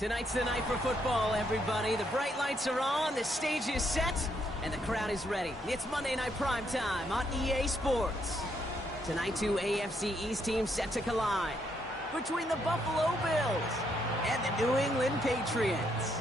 Tonight's the night for football, everybody. The bright lights are on, the stage is set, and the crowd is ready. It's Monday Night Primetime on EA Sports. Tonight, two AFC East teams set to collide between the Buffalo Bills and the New England Patriots.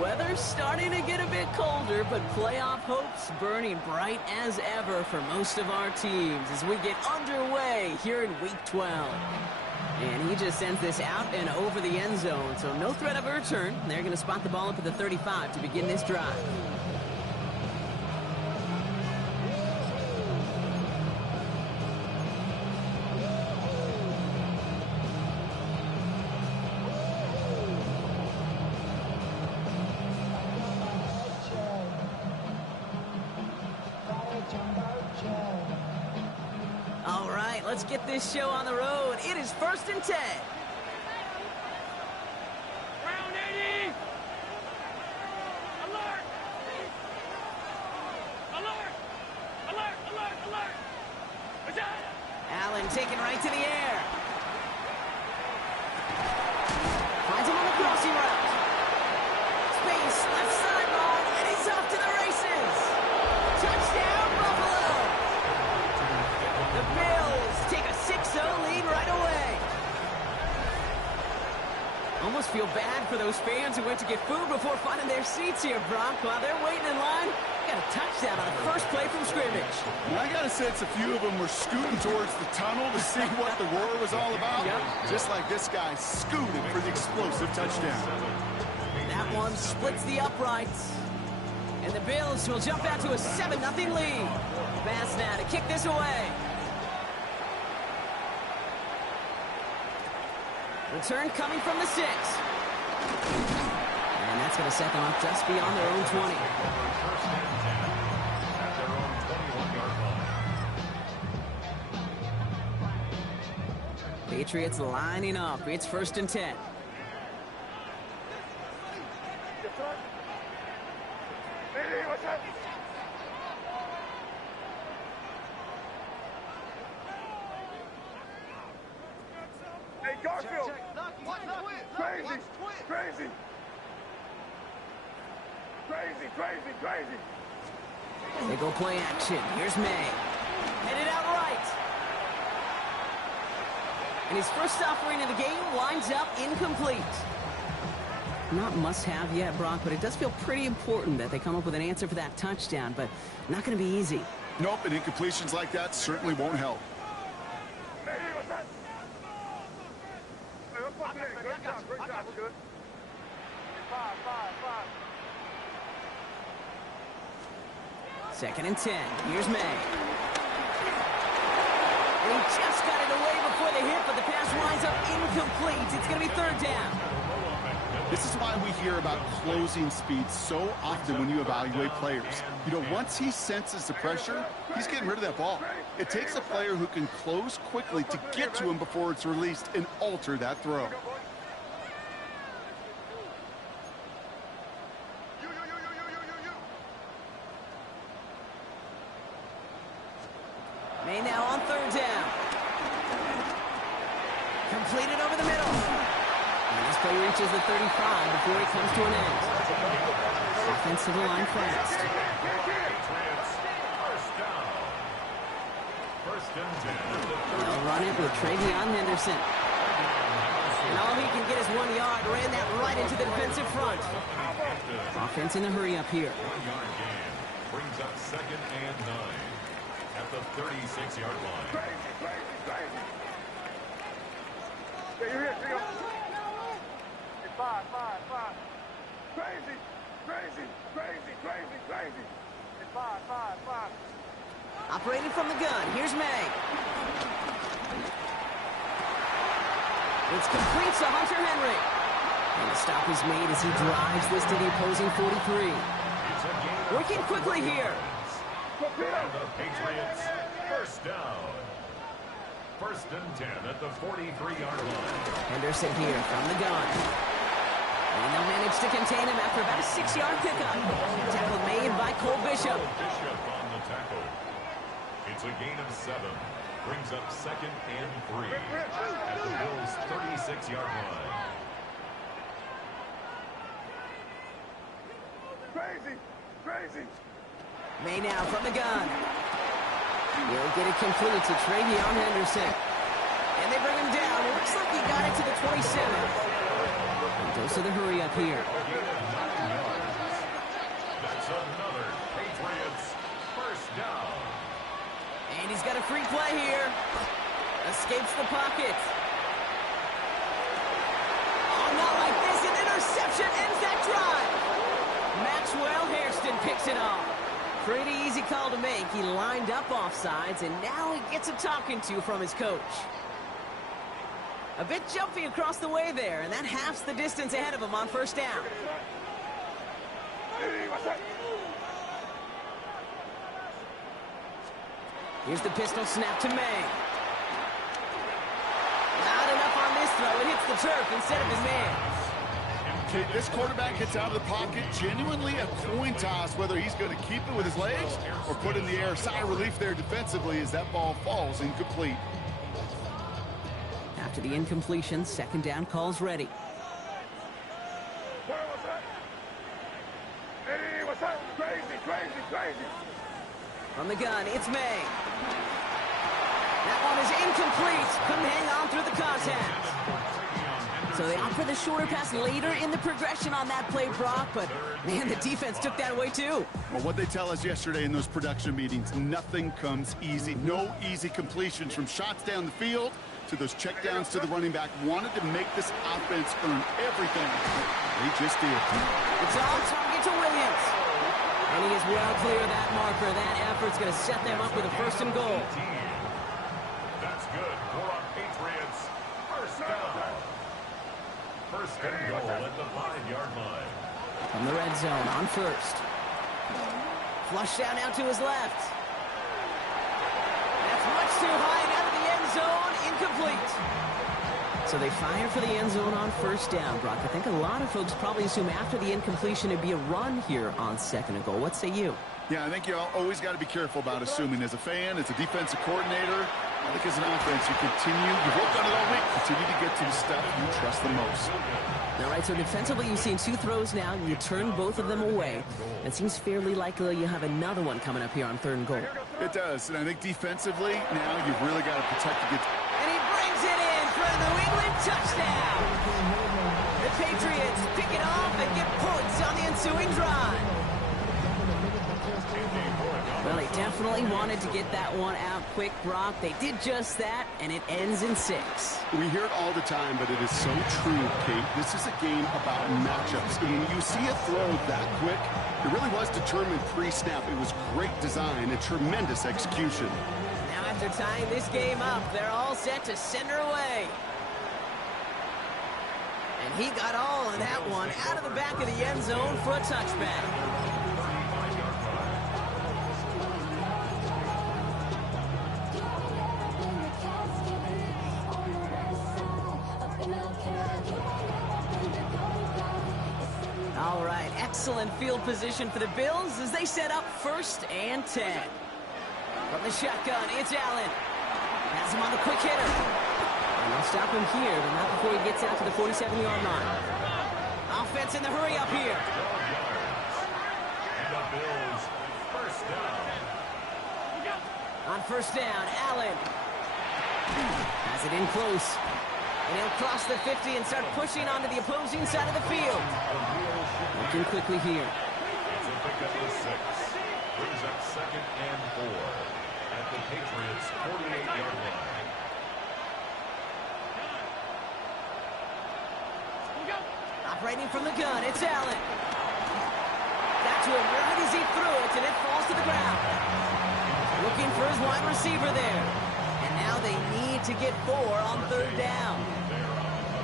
Weather's starting to get a bit colder, but playoff hopes burning bright as ever for most of our teams as we get underway here in Week 12. And he just sends this out and over the end zone, so no threat of a return. They're going to spot the ball up at the 35 to begin this drive. All right, let's get this show on the road. It is 1st and 10. Round 80. Alert! Alert! Alert! Alert! Alert! Allen taken right to the air. Finds him on the crossing route. Space, left sideline, and he's off to the races. Touchdown, Buffalo! The Bills take a 6-0 lead right away. Almost feel bad for those fans who went to get food before finding their seats here, Brock. While they're waiting in line, got a touchdown on the first play from scrimmage. I got to sense a few of them were scooting towards the tunnel to see what the roar was all about. Yep. Just like this guy scooted for the explosive touchdown. That one splits the uprights. And the Bills will jump out to a 7-0 lead. Pass now to kick this away. Return coming from the 6. And that's going to set them up just beyond their own 20. Patriots lining up. It's 1st and 10. Hey, Garfield! Crazy! Crazy! Crazy! They go play action. Here's May. Headed out right. And his first offering of the game winds up incomplete. Not must-have yet, Brock, but it does feel pretty important that they come up with an answer for that touchdown, but not going to be easy. Nope, and incompletions like that certainly won't help. Hey, what's that? Hey, what's up today? Great job, we're good. 5. 2nd and 10. Here's May. And he just got it away before the hit, but the pass winds up incomplete. It's going to be 3rd down. This is why we hear about closing speed so often when you evaluate players. You know, once he senses the pressure, he's getting rid of that ball. It takes a player who can close quickly to get to him before it's released and alter that throw. May now on 3rd down. Completed over the middle. And this play reaches the 35 before it comes to an end. Offensive line fast. They'll run it with Travion Henderson. And all he can get is 1 yard. Ran that right into the defensive front. Offense in a hurry up here. Brings up 2nd and 9 at the 36-yard line. Crazy! Yeah, you're here, Trio. Hey, 5. Crazy! Hey, 5. Operating from the gun. Here's May. It's complete to Hunter Henry. And the stop is made as he drives this to the opposing 43. Working quickly here. The Patriots, 1st down. 1st and 10 at the 43-yard line. Henderson here from the gun. And they'll manage to contain him after about a 6-yard pickup. Tackle made by Cole Bishop. Bishop on the tackle. It's a gain of 7. Brings up 2nd and 3 at the Bills' 36-yard line. Crazy. May now from the gun. He'll get it complete to Travion Henderson. And they bring him down. It looks like he got it to the 27. He goes to the hurry up here. That's another Patriots first down. And he's got a free play here. Escapes the pocket. Oh, not like this. An interception ends that drive. Maxwell Hairston picks it off. Pretty easy call to make. He lined up offsides, and now he gets a talking to from his coach. A bit jumpy across the way there, and that halves the distance ahead of him on first down. Here's the pistol snap to May. Not enough on this throw. It hits the turf instead of his man. Okay, this quarterback gets out of the pocket, genuinely a coin toss, whether he's going to keep it with his legs or put it in the air. Sigh of relief there defensively as that ball falls incomplete. After the incompletion, second down calls ready. Where was that? Hey, what's that? Crazy. From the gun, it's May. That one is incomplete. Couldn't hang on through the contact. So they opt for the shorter pass later in the progression on that play, Brock, but man, the defense took that away too. Well, what they tell us yesterday in those production meetings, nothing comes easy. No easy completions from shots down the field to those checkdowns to the running back. Wanted to make this offense earn everything. They just did. It's on target to Williams. And he is well clear of that marker. That effort's going to set them up with a first and goal. That's good for our Patriots. First down. First and goal at the 5-yard line. From the red zone on first. Flush down out to his left. That's much too high and out of the end zone. Incomplete. So they fire for the end zone on first down, Brock. I think a lot of folks probably assume after the incompletion it'd be a run here on second and goal. What say you? Yeah, I think you always got to be careful about assuming. As a fan, as a defensive coordinator, I think as an offense, you've worked on it all week, continue to get to the stuff you trust the most. All right, so defensively, you've seen 2 throws now. You turn both of them away. It seems fairly likely you have another one coming up here on third and goal. It does, and I think defensively, now you've really got to protect against. And he brings it in for a New England touchdown. The Patriots pick it off and get points on the ensuing drive. Well, they definitely wanted to get that one out quick, Brock. They did just that, and it ends in 6. We hear it all the time, but it is so true, Kate. This is a game about matchups. And when you see a throw that quick, it really was determined pre-snap. It was great design and tremendous execution. Now after tying this game up, they're all set to send her away. And he got all of that one out of the back of the end zone for a touchback. All right, excellent field position for the Bills as they set up 1st and 10. From the shotgun, it's Allen. Has him on the quick hitter. And they'll stop him here, but not before he gets out to the 47-yard line. Offense in the hurry up here. And the Bills first down. On first down, Allen has it in close. And he'll cross the 50 and start pushing onto the opposing side of the field. Looking quickly here. It's a pickup of 6. Brings up 2nd and 4 at the Patriots' 48-yard line. Operating from the gun, it's Allen. Got to him right as he threw it, and it falls to the ground. Looking for his wide receiver there. And now they need to get 4 on third down.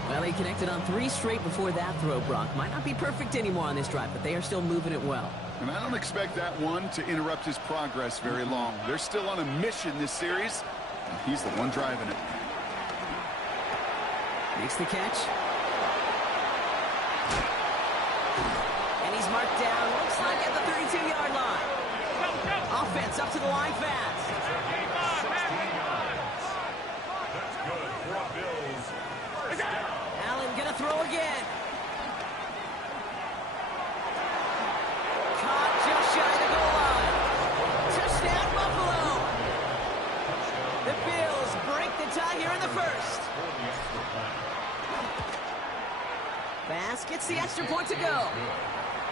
Well, he connected on 3 straight before that throw, Brock. Might not be perfect anymore on this drive, but they are still moving it well. And I don't expect that one to interrupt his progress very long. They're still on a mission this series, and he's the one driving it. Makes the catch. And he's marked down, looks like at the 32-yard line. Offense up to the line fast. That's good for a Bills. First down. Allen gonna throw again. Caught just shy of the goal line. Touchdown, Buffalo. The Bills break the tie here in the first. Bass gets the extra point to go.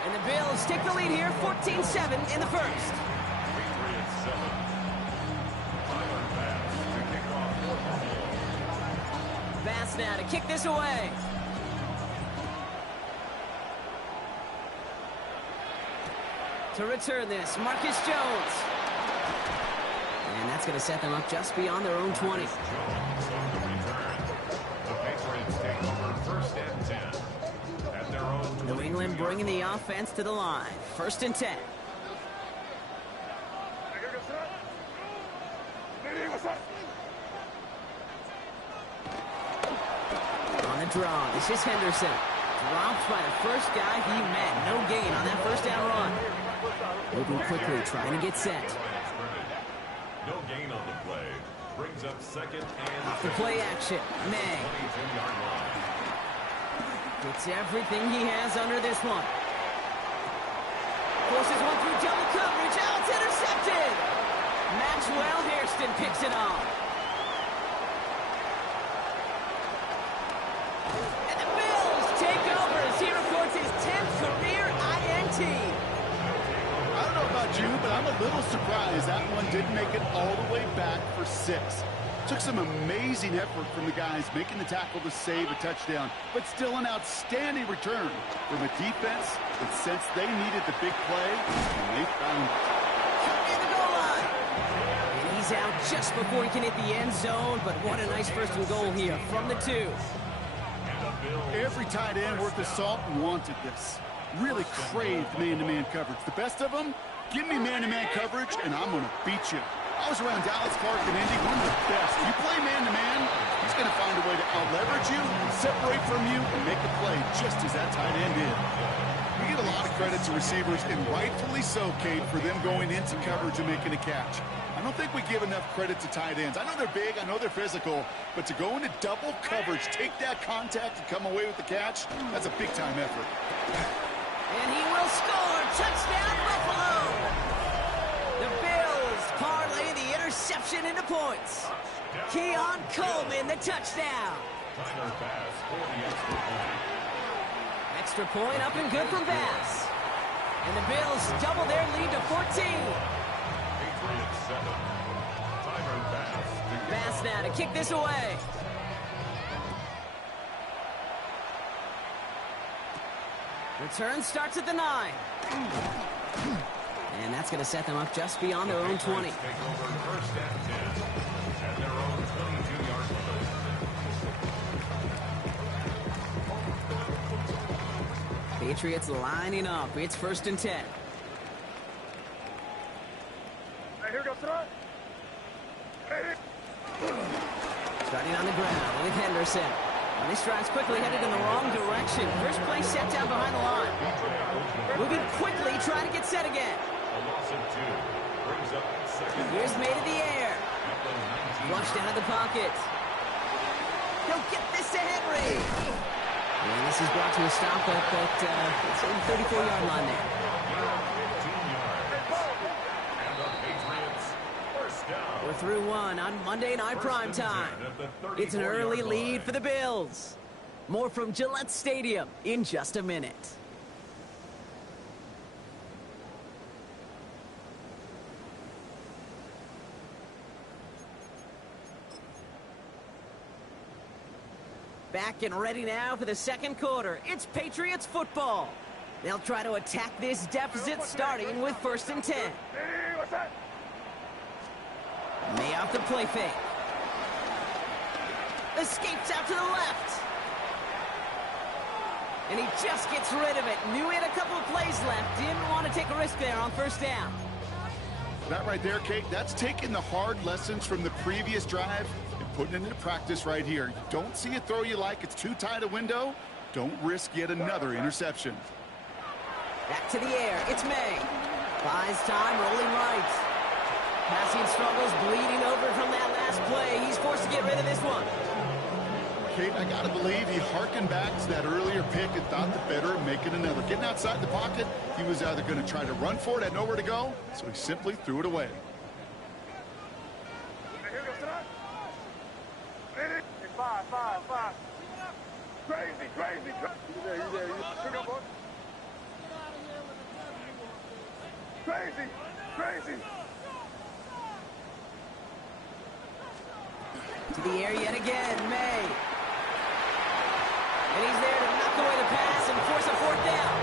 And the Bills take the lead here, 14-7 in the first. Patriots 7. Tyler Bass to kick off for Buffalo. Bass now to kick this away. To return this, Marcus Jones. And that's going to set them up just beyond their own 20. Jones on the return. The Patriots take over first and 10. At their own 22. New England bringing the offense to the line. First and 10. On the draw, this is Henderson. Dropped by the first guy he met. No gain on that first down run. Moving quickly, trying to get set. No gain on the play. Brings up second and Off the play action, May. 22-yard line. Gets everything he has under this one. Forces one through double coverage. Out, it's intercepted. Maxwell Hairston picks it off. And the Bills take over as he records his 10th career INT. I don't know about you, but I'm a little surprised that one didn't make it all the way back for 6. Took some amazing effort from the guys making the tackle to save a touchdown, but still an outstanding return from a defense that sensed they needed the big play, and they found it. In the goal line. And he's out just before he can hit the end zone, but what a nice first and goal here from the 2. Every tight end worth his salt wanted this. Really craved man-to-man coverage. The best of them, give me man-to-man coverage, and I'm going to beat you. I was around Dallas Clark and Indy, one of the best. You play man-to-man, he's going to find a way to out-leverage you, separate from you, and make a play just as that tight end did. We give a lot of credit to receivers, and rightfully so, Kate, for them going into coverage and making a catch. I don't think we give enough credit to tight ends. I know they're big, I know they're physical, but to go into double coverage, take that contact, and come away with the catch, that's a big-time effort. And he will score. Touchdown, Buffalo. The Bills parlay the interception into points. Keon Coleman, the touchdown. Tyler Bass for the extra point. Extra point up and good from Bass. And the Bills double their lead to 14. Patriots 7. Tyler Bass to kick Bass off. now to kick this away. Return starts at the 9. And that's going to set them up just beyond their own 20. Take over first and 10 at their own 22-yard line. Patriots lining up. It's first and 10. Hey, here goes tonight. Hey, Starting on the ground with Henderson. And this drive's quickly headed in the wrong direction. First play set down behind the line. Moving quickly, trying to get set again. A loss of 2. Brings up second. Here's made in the air. At the 19. Flushed out of the pocket. He'll get this to Henry. And this is brought to a stop at that 34-yard line there. 15 yards. And the Patriots first down. We're through one on Monday Night Prime Time. It's an early lead for the Bills. More from Gillette Stadium in just a minute. Back and ready now for the second quarter. It's Patriots football. They'll try to attack this deficit starting with first and 10. hey, what's that? May off the play fake. Escapes out to the left. And he just gets rid of it. Knew he had a couple of plays left. Didn't want to take a risk there on first down. That right there, Kate, that's taking the hard lessons from the previous drive and putting it into practice right here. You don't see a throw you like, it's too tight a window, don't risk yet another interception. Back to the air. It's May. Buys time, rolling right. Passing struggles, bleeding over from that last play. He's forced to get rid of this one. Kate, I got to believe he harkened back to that earlier pick and thought the better of making another. Getting outside the pocket, he was either going to try to run for it, had nowhere to go, so he simply threw it away. Five. Crazy. You there. Pick up, boy. Crazy. To the air yet again, May. And he's there to knock away the pass and force a fourth down.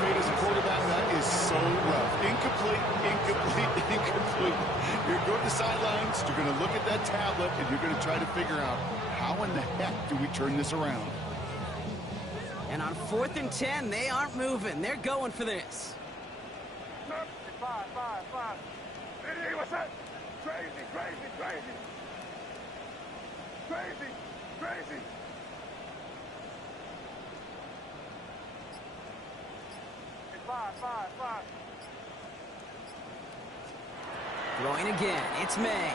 Kate, as a quarterback, that is so rough. Incomplete. You're going to the sidelines, you're going to look at that tablet, and you're going to try to figure out, how in the heck do we turn this around? And on 4th and 10, they aren't moving. They're going for this. Five. Hey, what's that? Crazy. Five. Throwing again, it's May.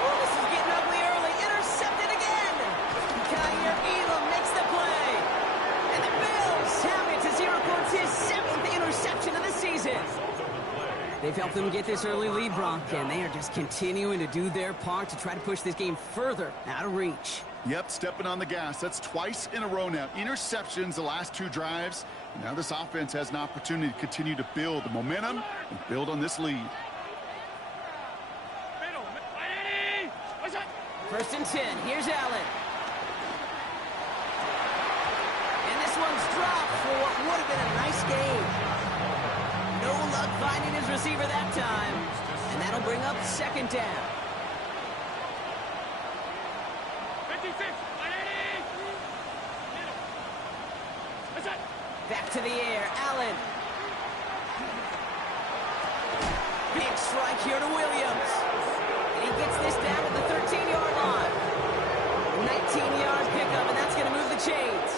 Oh, this is getting ugly early. Intercepted again. Kaiir Elam makes the play. And the Bills have it as he records his 7th interception of the season. They've helped them get this early lead, Bronk, and they are just continuing to do their part to try to push this game further out of reach. Yep, stepping on the gas. That's twice in a row now. Interceptions the last 2 drives. Now this offense has an opportunity to continue to build the momentum and build on this lead. 1st and 10. Here's Allen. And this one's dropped for what would have been a nice game. No luck finding his receiver that time. And that'll bring up 2nd down. 56. Back to the air, Allen. Big strike here to Williams. And he gets this down at the 13-yard line. 19-yard pickup, and that's going to move the chains.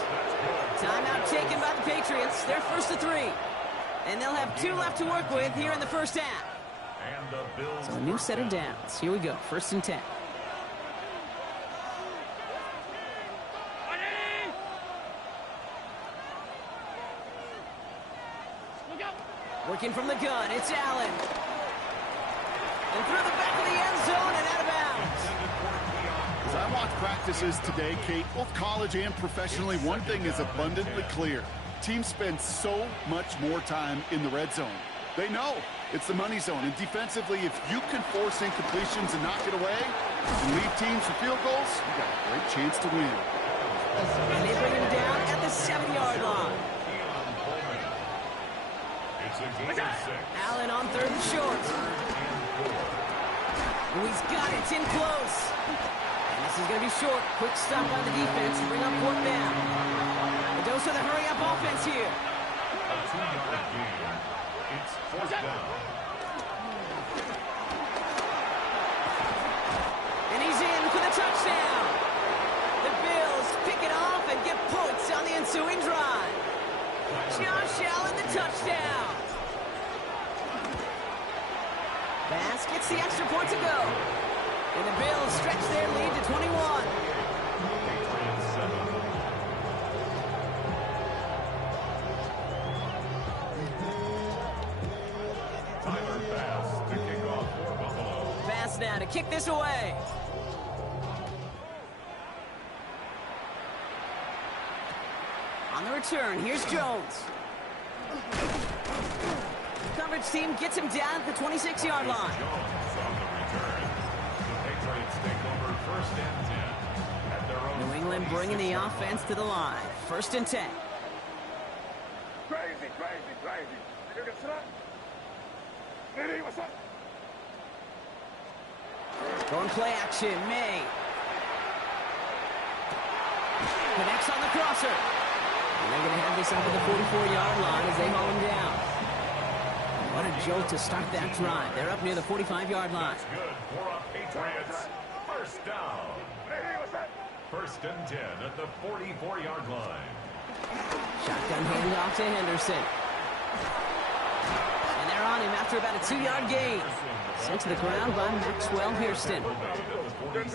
Timeout taken by the Patriots. They're 1st to 3. And they'll have 2 left to work with here in the first half. So a new set of downs. Here we go, 1st and 10. Working from the gun, it's Allen. And through the back of the end zone and out of bounds. As I watch practices today, Kate, both college and professionally, one thing is abundantly clear. Teams spend so much more time in the red zone. They know it's the money zone. And defensively, if you can force incompletions and knock it away and leave teams for field goals, you got a great chance to win. And they bring him down at the 7-yard line. Allen on 3rd and short. Oh, he's got it. It's in close. And this is going to be short. Quick stop by the defense to bring up 4th down. A dose of the hurry-up offense here. A 2-yard gain. It's 4th down. And he's in for the touchdown. The Bills pick it off and get points on the ensuing drive. Josh Allen, the touchdown. Bass gets the extra point to go. And the Bills stretch their lead to 21. Tyler Bass to kick off for Buffalo. Bass now to kick this away. On the return, here's Jones. Coverage team gets him down at the 26-yard line. Jones on the return. The Patriots take over 1st and 10. At their own New England bringing the offense to the line. 1st and 10. Crazy. You can sit up. Diddy, what's up? Going play action, May. Connects on the crosser. And they're going to have this up at the 44-yard line as they haul him down. What a jolt to start that drive. They're up near the 45-yard line. That's good for our Patriots. 1st down. Diddy, what's that? 1st and 10 at the 44-yard line. Shotgun handoff to Henderson. And they're on him after about a 2-yard gain. Sent to the ground by Maxwell Hairston.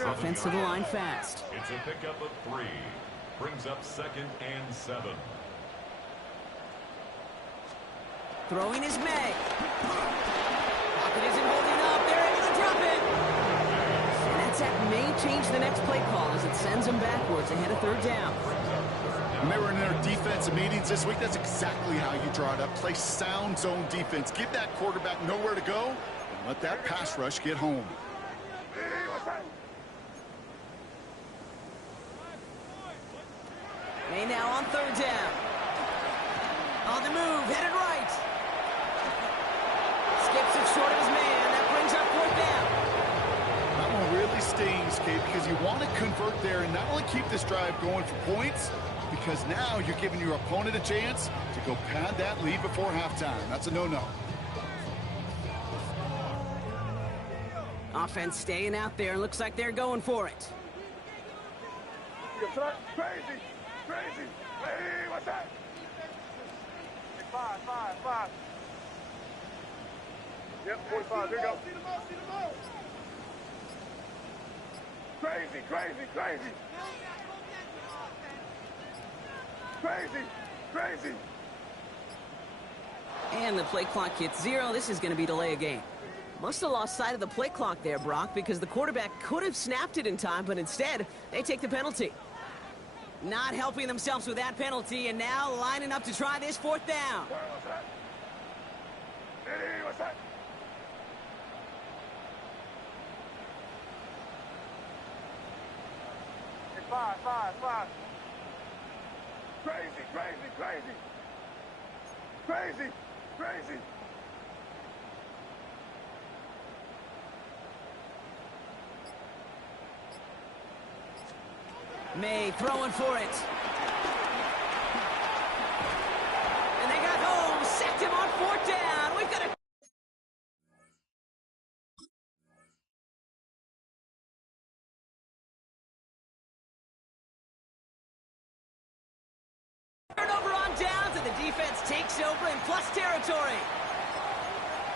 Offense to the line fast. It's a pickup of 3. Brings up 2nd and 7. Throwing is May. Pocket isn't holding up. They're able to drop it. And that sack may change the next play call as it sends them backwards ahead of 3rd down. When they were in their defensive meetings this week, that's exactly how you draw it up. Play sound zone defense. Give that quarterback nowhere to go, and let that pass rush get home. May now on 3rd down. On the move, headed right. Skips it short of his man. That brings up 4th down. That one really stings, Kate, because you want to convert there and not only keep this drive going for points, because now you're giving your opponent a chance to go pad that lead before halftime. That's a no-no. Offense staying out there. Looks like they're going for it. Crazy. Crazy. Hey, what's that? 5. Yep, 45. Here you go. Crazy. And the play clock hits 0. This is going to be delay a game. Must have lost sight of the play clock there, Brock, because the quarterback could have snapped it in time, but instead, they take the penalty. Not helping themselves with that penalty, and now lining up to try this 4th down. What's that? Hey, what's that? Hey, 5. Crazy. May throwing for it. And they got home. Sacked him on 4th down. We've got a turnover on downs, and the defense takes over in plus territory.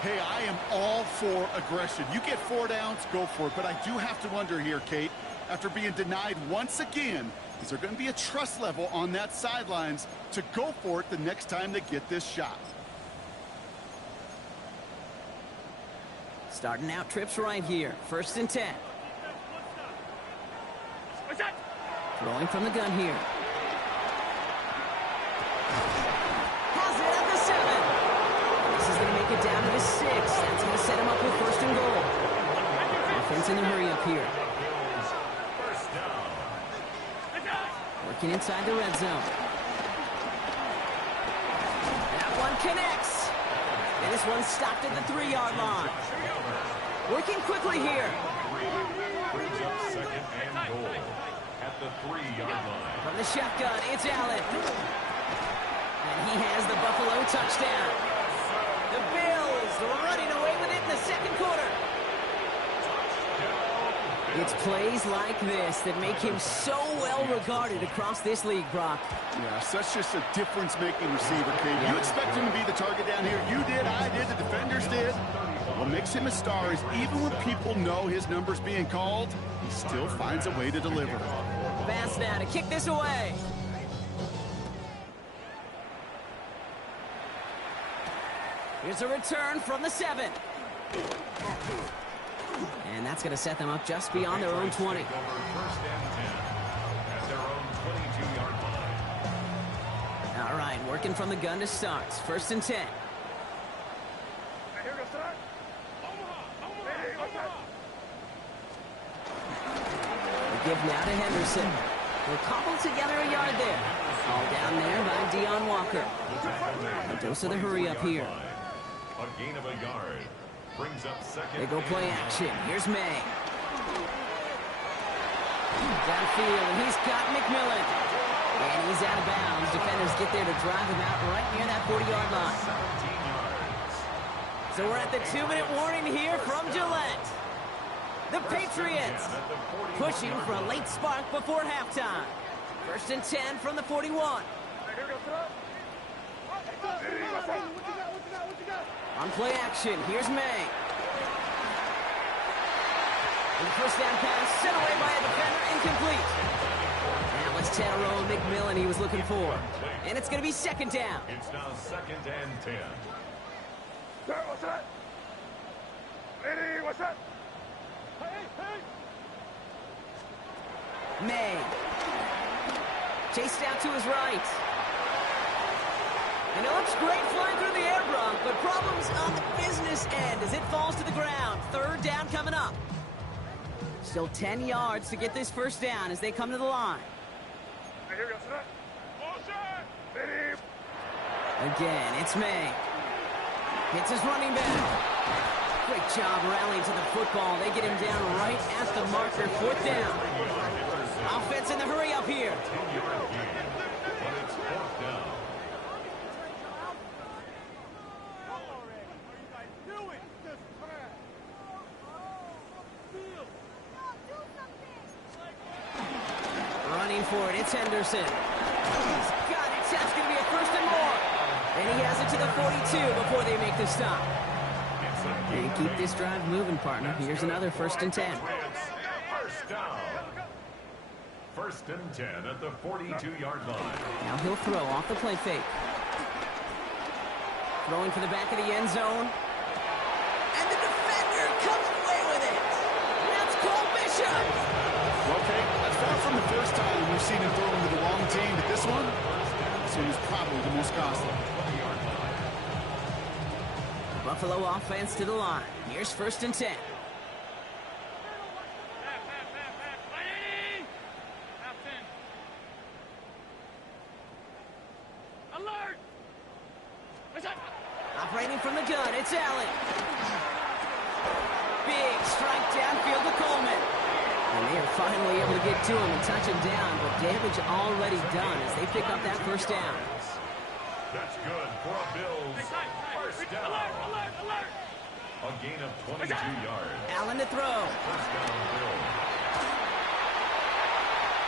Hey, I am all for aggression. You get 4 downs, go for it. But I do have to wonder here, Kate, after being denied once again, is there going to be a trust level on that sidelines to go for it the next time they get this shot? Starting out trips right here. 1st and 10. Throwing from the gun here. Has it at the 7. This is going to make it down to the 6. That's going to set him up with 1st and goal. Offense in the hurry up here. Working inside the red zone. That one connects. And this one's stopped at the 3-yard line. Working quickly here. Brings up 2nd and goal at the 3-yard line. From the shotgun, it's Allen. And he has the Buffalo touchdown. The Bills running away with it in the 2nd quarter. It's plays like this that make him so well regarded across this league, Brock. Yeah, such just a difference-making receiver, Kate. You expect him to be the target down here. You did, I did, the defenders did. What makes him a star is even when people know his number's being called, he still finds a way to deliver. Pass now to kick this away. Here's a return from the 7. And that's going to set them up just beyond their own 20. 1st and 10 at their own 22-yard line. All right, working from the gun to start. 1st and 10. Hey, here goes that. Hey, what's that? The give now to Henderson. They'll cobble together a yard there. All down there by Dion Walker. A dose of the hurry up here. A gain of a yard. Brings up 2nd. They go play action. Here's May. Downfield, and he's got McMillan. And he's out of bounds. Defenders get there to drive him out right near that 40-yard line. 17 yards. So we're at the 2-minute warning here from Gillette. The Patriots pushing for a late spark before halftime. 1st and 10 from the 41. Hey, here goes that. Hey, what's that? On play action, here's May. And the first down pass sent away by a defender, incomplete. That was Tedero McMillan he was looking for. And it's going to be second down. It's now 2nd and 10. Sir, what's that? Lady, what's that? Hey, hey! May. Chased out to his right. And it looks great flying through the air, Bronk, but problems on the business end as it falls to the ground. Third down coming up. Still 10 yards to get this first down as they come to the line. Hey, here we go, sir. Oh, sir! Lady! Again, it's May. Hits his running back. Great job rallying to the football. They get him down right at the marker. Fourth down. Offense in the hurry up here. 10-yard gain, but it's 4th down. Running for it, it's Henderson. He's got it. That's going to be a first and more. And he has it to the 42 before they make the stop. And keep this drive moving, partner. Here's another 1st and 10. First down. 1st and 10 at the 42-yard line. Now he'll throw off the play fake. Throwing for the back of the end zone. And the defender comes away with it. That's Cole Bishop. Well, Kate, that's far from the first time we've seen him throw into the wrong team, but this one seems probably the most costly. Buffalo offense to the line. Here's 1st and 10. Alert! Operating from the gun, it's Allen. Big strike downfield to Coleman. And they are finally able to get to him and touch him down, but damage already done as they pick up that first down. That's good for a Bills first down. Alert! A gain of 22 yards. Allen to throw. First down, Bills.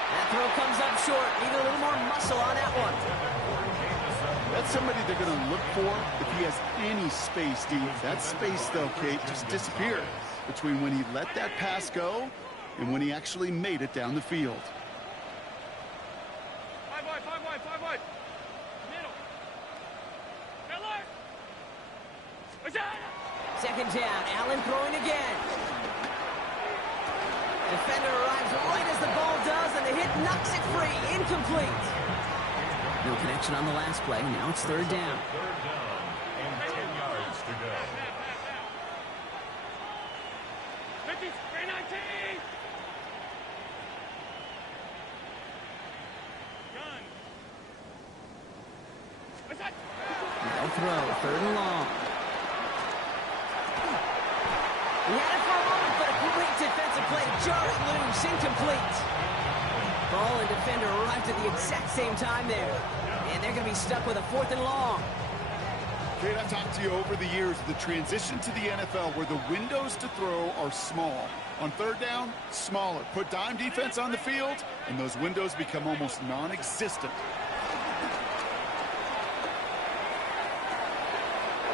That throw comes up short. Need a little more muscle on that one. That's somebody they're going to look for if he has any space, Steve. That space, though, Kate, just disappeared between when he let that pass go and when he actually made it down the field. 5 wide. Middle. Alert! Second down. Allen throwing again. Defender arrives right as the ball does, and the hit knocks it free. Incomplete. No connection on the last play. Now it's 3rd down. 3rd down and 10 yards to go. 50, 319! Gun. What's that? No throw. 3rd and long. He had it for a moment, but a great defensive play to jar it loose. Incomplete. Ball and defender arrived at the exact same time there. And they're going to be stuck with a 4th and long. Kate, I've talked to you over the years, the transition to the NFL where the windows to throw are small. On 3rd down, smaller. Put dime defense on the field, and those windows become almost non-existent.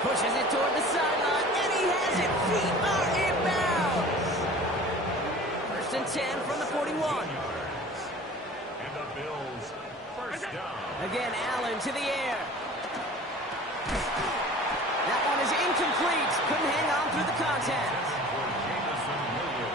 Pushes it toward the sideline, and he has it. Feet are inbounds. 1st and 10 from the 41. And the Bills first down. Again, Allen to the air. That one is incomplete. Couldn't hang on through the contact.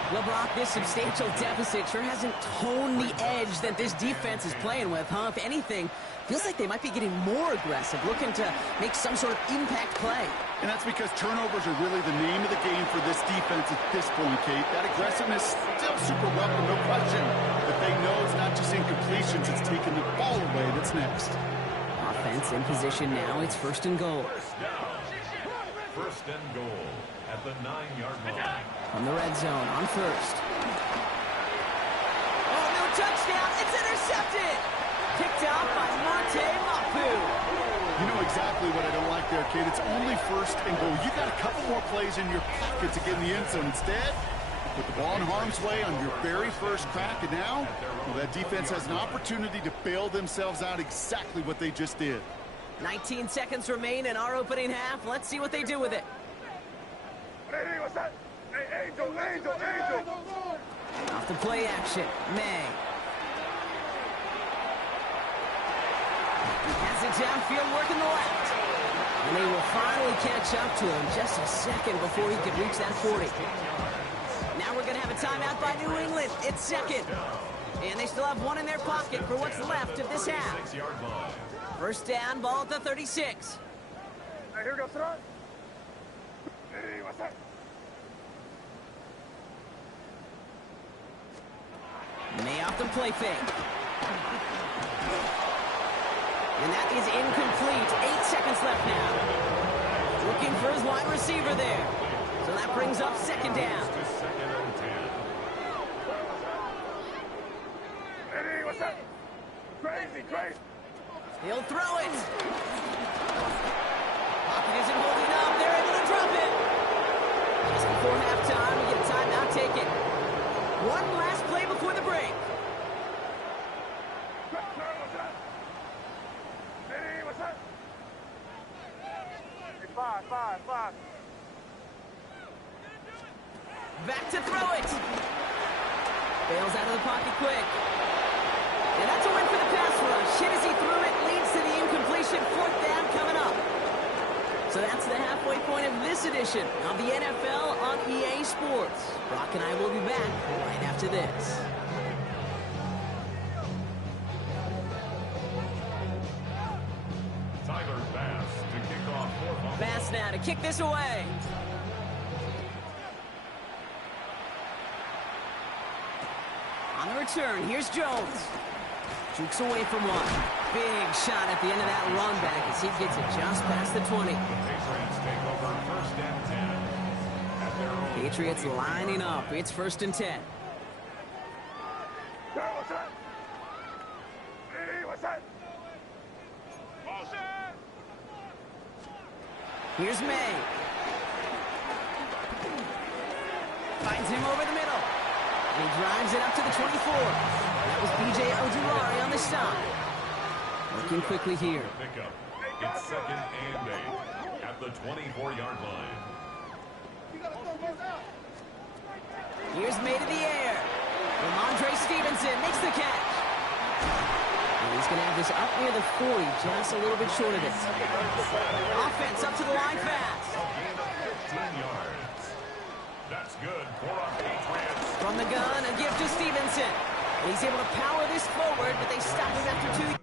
LeBron, this substantial deficit sure hasn't toned the edge that this defense is playing with, huh? If anything, feels like they might be getting more aggressive, looking to make some sort of impact play. And that's because turnovers are really the name of the game for this defense at this point, Kate. That aggressiveness still super welcome, no question. But they know it's not just incompletions, it's taking the ball away that's next. Offense in position now. It's 1st and goal. First down. 1st and goal at the 9-yard line. From the red zone on 1st. Oh, no touchdown. It's intercepted. Picked out by Monte Mapu. You know exactly what I don't like there, kid. It's only 1st and goal. You got a couple more plays in your pocket to get in the end zone. Instead, put the ball in harm's way on your very first crack, and now, well, that defense has an opportunity to bail themselves out exactly what they just did. 19 seconds remain in our opening half. Let's see what they do with it. Hey, what's that? Hey, Angel, Angel, Angel. Off the play action, May. Has it downfield, working the left. And they will finally catch up to him just a second before he could reach that 40. Now we're going to have a timeout by New England. It's second. And they still have one in their pocket for what's left of this half. First down, ball at the 36. Hey, here we go, son. Hey, what's that? May off the play fake. And that is incomplete. 8 seconds left now. Looking for his wide receiver there. So that brings up second down. Hey, what's that? Crazy, crazy. He'll throw it. Pocket isn't holding up. They're able to drop it. Just before halftime, we get a timeout taken. One last play before the break. What's that? Hey, what's that? Hey, five. Back to throw it. Bails out of the pocket quick. And that's a win for the pass rush. Hit as he threw it, leads to the incompletion. Fourth down coming up. So that's the halfway point of this edition of the NFL on EA Sports. Brock and I will be back right after this. Tyler Bass to kick off for Bass now to kick this away. On the return, here's Jones. Jukes away from one. Big shot at the end of that run back as he gets it just past the 20. Patriots take over first and 10. At their own Patriots lining up. It's first and 10. Hey, what's that? Hey, what's that? Motion! Here's May. Finds him over the middle. He drives it up to the 24. That was B.J. Ojulari on the side. Looking quickly here. pickup. It's second and 8 at the 24-yard line. Here's May to the air. Ramondre Stevenson makes the catch. And he's going to have this up near the 40, just a little bit short of it. Offense up to the line fast. A gain of 15 yards. That's good for our Patriots. From the gun, a gift to Stevenson. And he's able to power this forward, but they stop him after 2.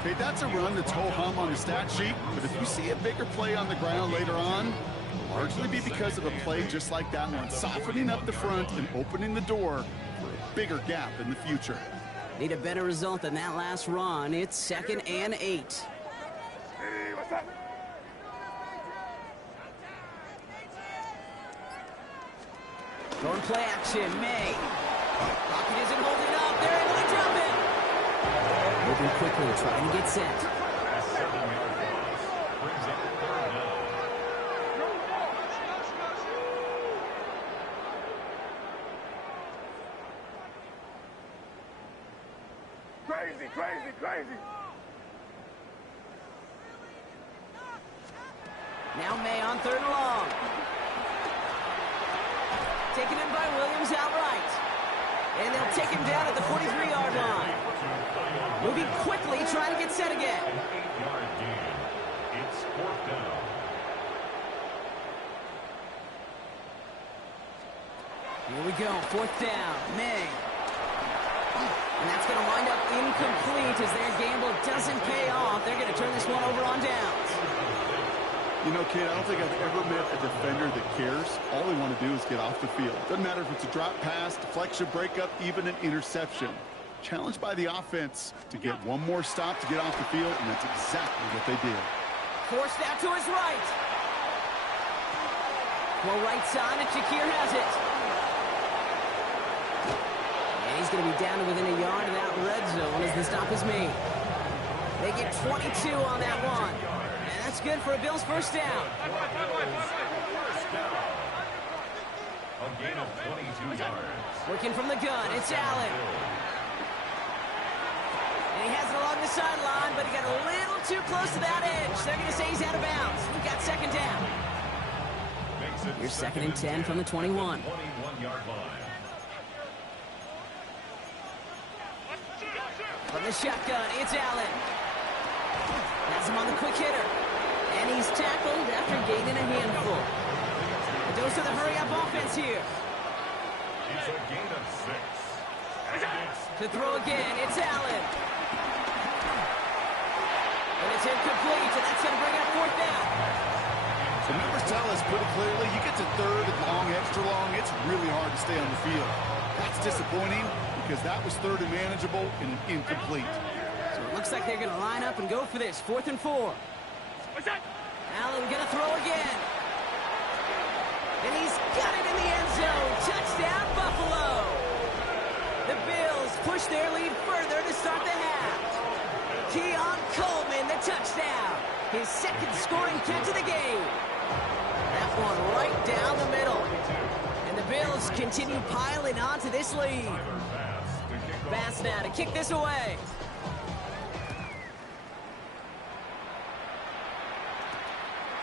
Okay, that's a run that's ho-hum on the stat sheet, but if you see a bigger play on the ground later on, it'll largely be because of a play just like that one, softening up the front and opening the door for a bigger gap in the future. Need a better result than that last run. It's 2nd and 8. Hey, what's up? Going play action, May. Pocket isn't holding up. They're able to drop it. Moving quickly, trying to get set. Crazy, crazy, crazy. Now May on 3rd and long. Taken in by Williams outright. And they'll take him down at the 43-yard line. Moving quickly, trying to get set again. An 8-yard gain. It's 4th down. Here we go, 4th down, May. And that's going to wind up incomplete as their gamble doesn't pay off. They're going to turn this one over on downs. You know, kid, I don't think I've ever met a defender that cares. All they want to do is get off the field. Doesn't matter if it's a drop pass, deflection, breakup, even an interception. Challenged by the offense to get one more stop to get off the field, and that's exactly what they did. Forced out to his right. Well, right side, and Shakir has it. And he's going to be down to within a yard of that red zone as the stop is made. They get 22 on that one. And that's good for a Bills first down. A gain of 22 yards. Working from the gun, it's Allen. And he has it along the sideline, but he got a little too close to that edge. They're going to say he's out of bounds. We've got 2nd down. Here's 2nd and 10 from the 21. 21-yard line. From the shotgun, it's Allen. Has him on the quick hitter. And he's tackled after gaining a handful. A dose of the hurry-up offense here. It's a gain of 6. To throw again, it's Allen. And it's incomplete, and that's going to bring up 4th down. The numbers tell us pretty clearly, you get to 3rd and long, extra long, it's really hard to stay on the field. That's disappointing because that was 3rd and manageable and an incomplete. So it looks like they're going to line up and go for this. 4th and 4. Allen going to throw again. And he's got it in the end zone. Touchdown, Buffalo. The Bills push their lead further to start the half. Keon Coleman, the touchdown. His 2nd scoring catch of the game. That one right down the middle. And the Bills continue piling onto this lead. Fast now to kick this away.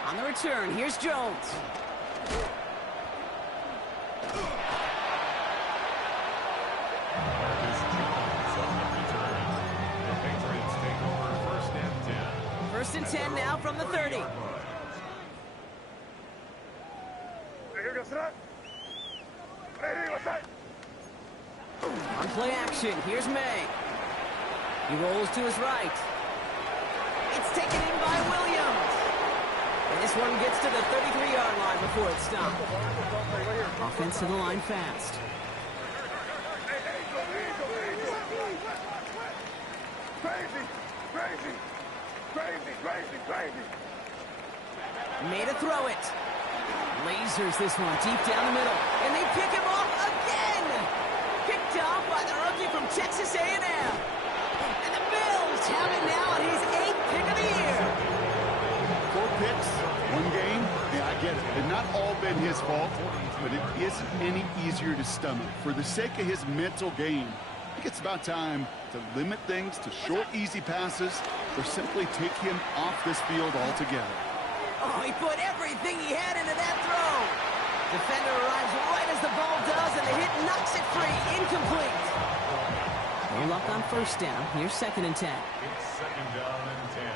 On the return, here's Jones. First and 10 now from the 30. On play action, here's May. He rolls to his right. It's taken in by Williams. And this one gets to the 33-yard line before it's stopped. Offense to the line fast. Crazy. Made a throw it. Lasers this one deep down the middle. And they pick him off again. Picked off by the rookie from Texas A&M. And the Bills have it now on his 8th pick of the year. 4 picks, 1 game. Yeah, I get it. They've not all been his fault, but it isn't any easier to stomach. For the sake of his mental game, I think it's about time to limit things to short, easy passes or simply take him off this field altogether. Oh, he put everything he had into that throw. Defender arrives right as the ball does, and the hit knocks it free. Incomplete. No luck on first down. Here's 2nd and 10. It's 2nd down and 10.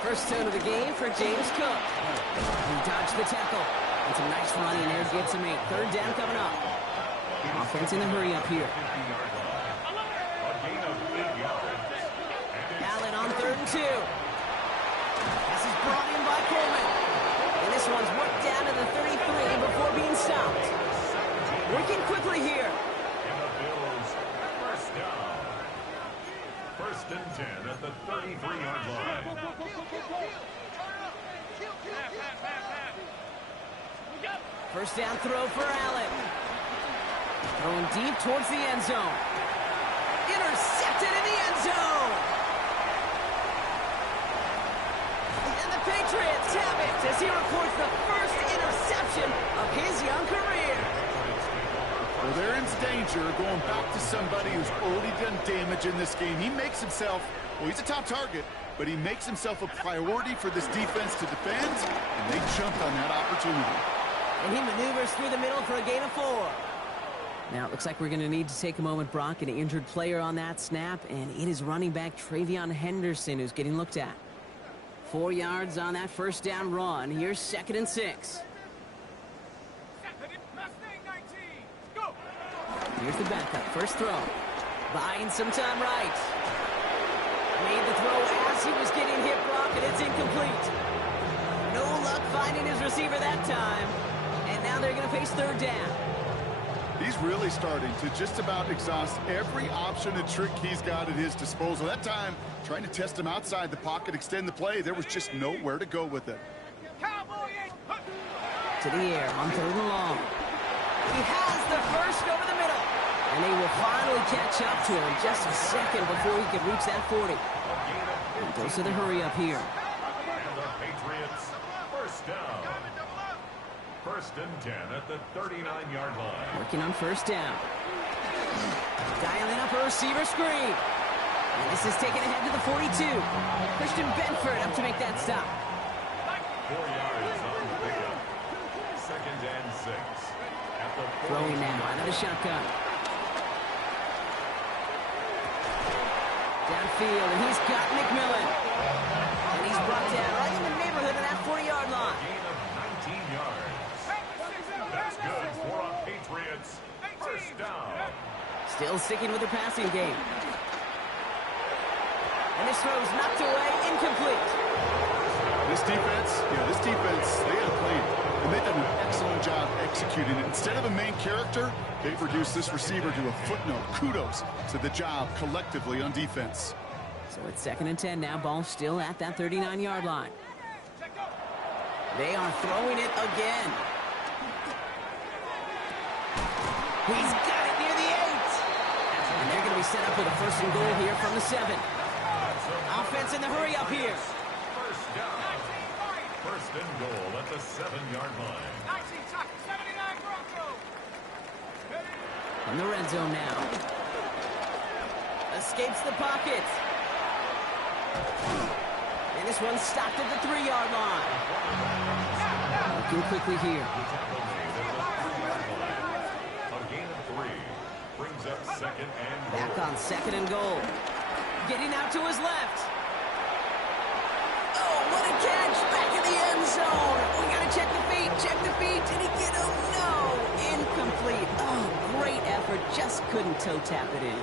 First down of the game for James Cook. He dodged the tackle. And some nice running there gets him 8. 3rd down coming up. Offense in the hurry up here. and 2. This is brought in by Coleman. And this one's worked down to the 33 before being stopped. Working quickly here. And the Bills, first down. First and 10 at the 33-yard line. First down throw for Allen. Throwing deep towards the end zone. Intercepted in the end zone. And the Patriots have it as he records the first interception of his young career. Well, they're in danger going back to somebody who's already done damage in this game. He makes himself, well, he's a top target, but he makes himself a priority for this defense to defend, and they jumped on that opportunity. And he maneuvers through the middle for a gain of 4. Now, it looks like we're going to need to take a moment, Brock, an injured player on that snap, and it is running back Travion Henderson who's getting looked at. 4 yards on that first down run. Here's 2nd and 6. Here's the backup. First throw. Buying some time right. Made the throw as he was getting hit, Brock, and it's incomplete. No luck finding his receiver that time. And now they're going to face 3rd down. He's really starting to just about exhaust every option and trick he's got at his disposal. That time, trying to test him outside the pocket, extend the play, there was just nowhere to go with it. To the air on 3rd and long. He has the first over the middle. And they will finally catch up to him just a second before he could reach that 40. And goes to the hurry up here. And the Patriots, first down. First and 10 at the 39-yard line. Working on first down. Dialing up a receiver screen. And this is taken ahead to the 42. Christian Benford up to make that stop. 4 yards on the pickup. 2nd and 6. At the Throwing now out of the shotgun. Downfield, and he's got McMillan. And he's brought down right in the neighborhood of that 40-yard line. gain of 19 yards. That's good for our Patriots. First down. Still sticking with the passing game. And this throw's knocked away, incomplete. This defense, they had a plan. And they've done an excellent job executing it. Instead of a main character, they've reduced this receiver to a footnote. Kudos to the job collectively on defense. So it's 2nd and 10 now. Ball still at that 39-yard line. They are throwing it again. He's got it near the 8. And they're going to be set up with a 1st and goal here from the 7. Offense in the hurry up here. First down. First and goal at the 7-yard line. In the red zone now. Escapes the pocket. And this one's stopped at the 3-yard line. Looking quickly here. A gain of 3 brings up 2nd and goal. Back on 2nd and goal. Getting out to his left. Oh, what a catch. Back in the end zone. We got to check the feet. Check the feet. Did he get him? No. Incomplete. Oh, great effort. Just couldn't toe tap it in.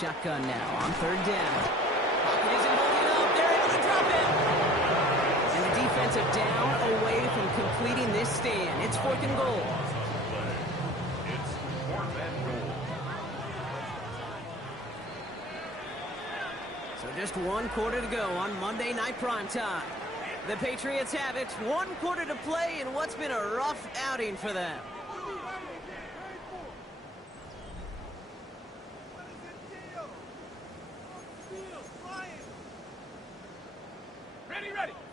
Shotgun now on 3rd down. Pocket isn't holding up. They're able to drop it. And the defensive down away from completing this stand. It's 4th and goal. It's 4th and goal. So just 1 quarter to go on Monday Night Primetime. The Patriots have it. 1 quarter to play in what's been a rough outing for them.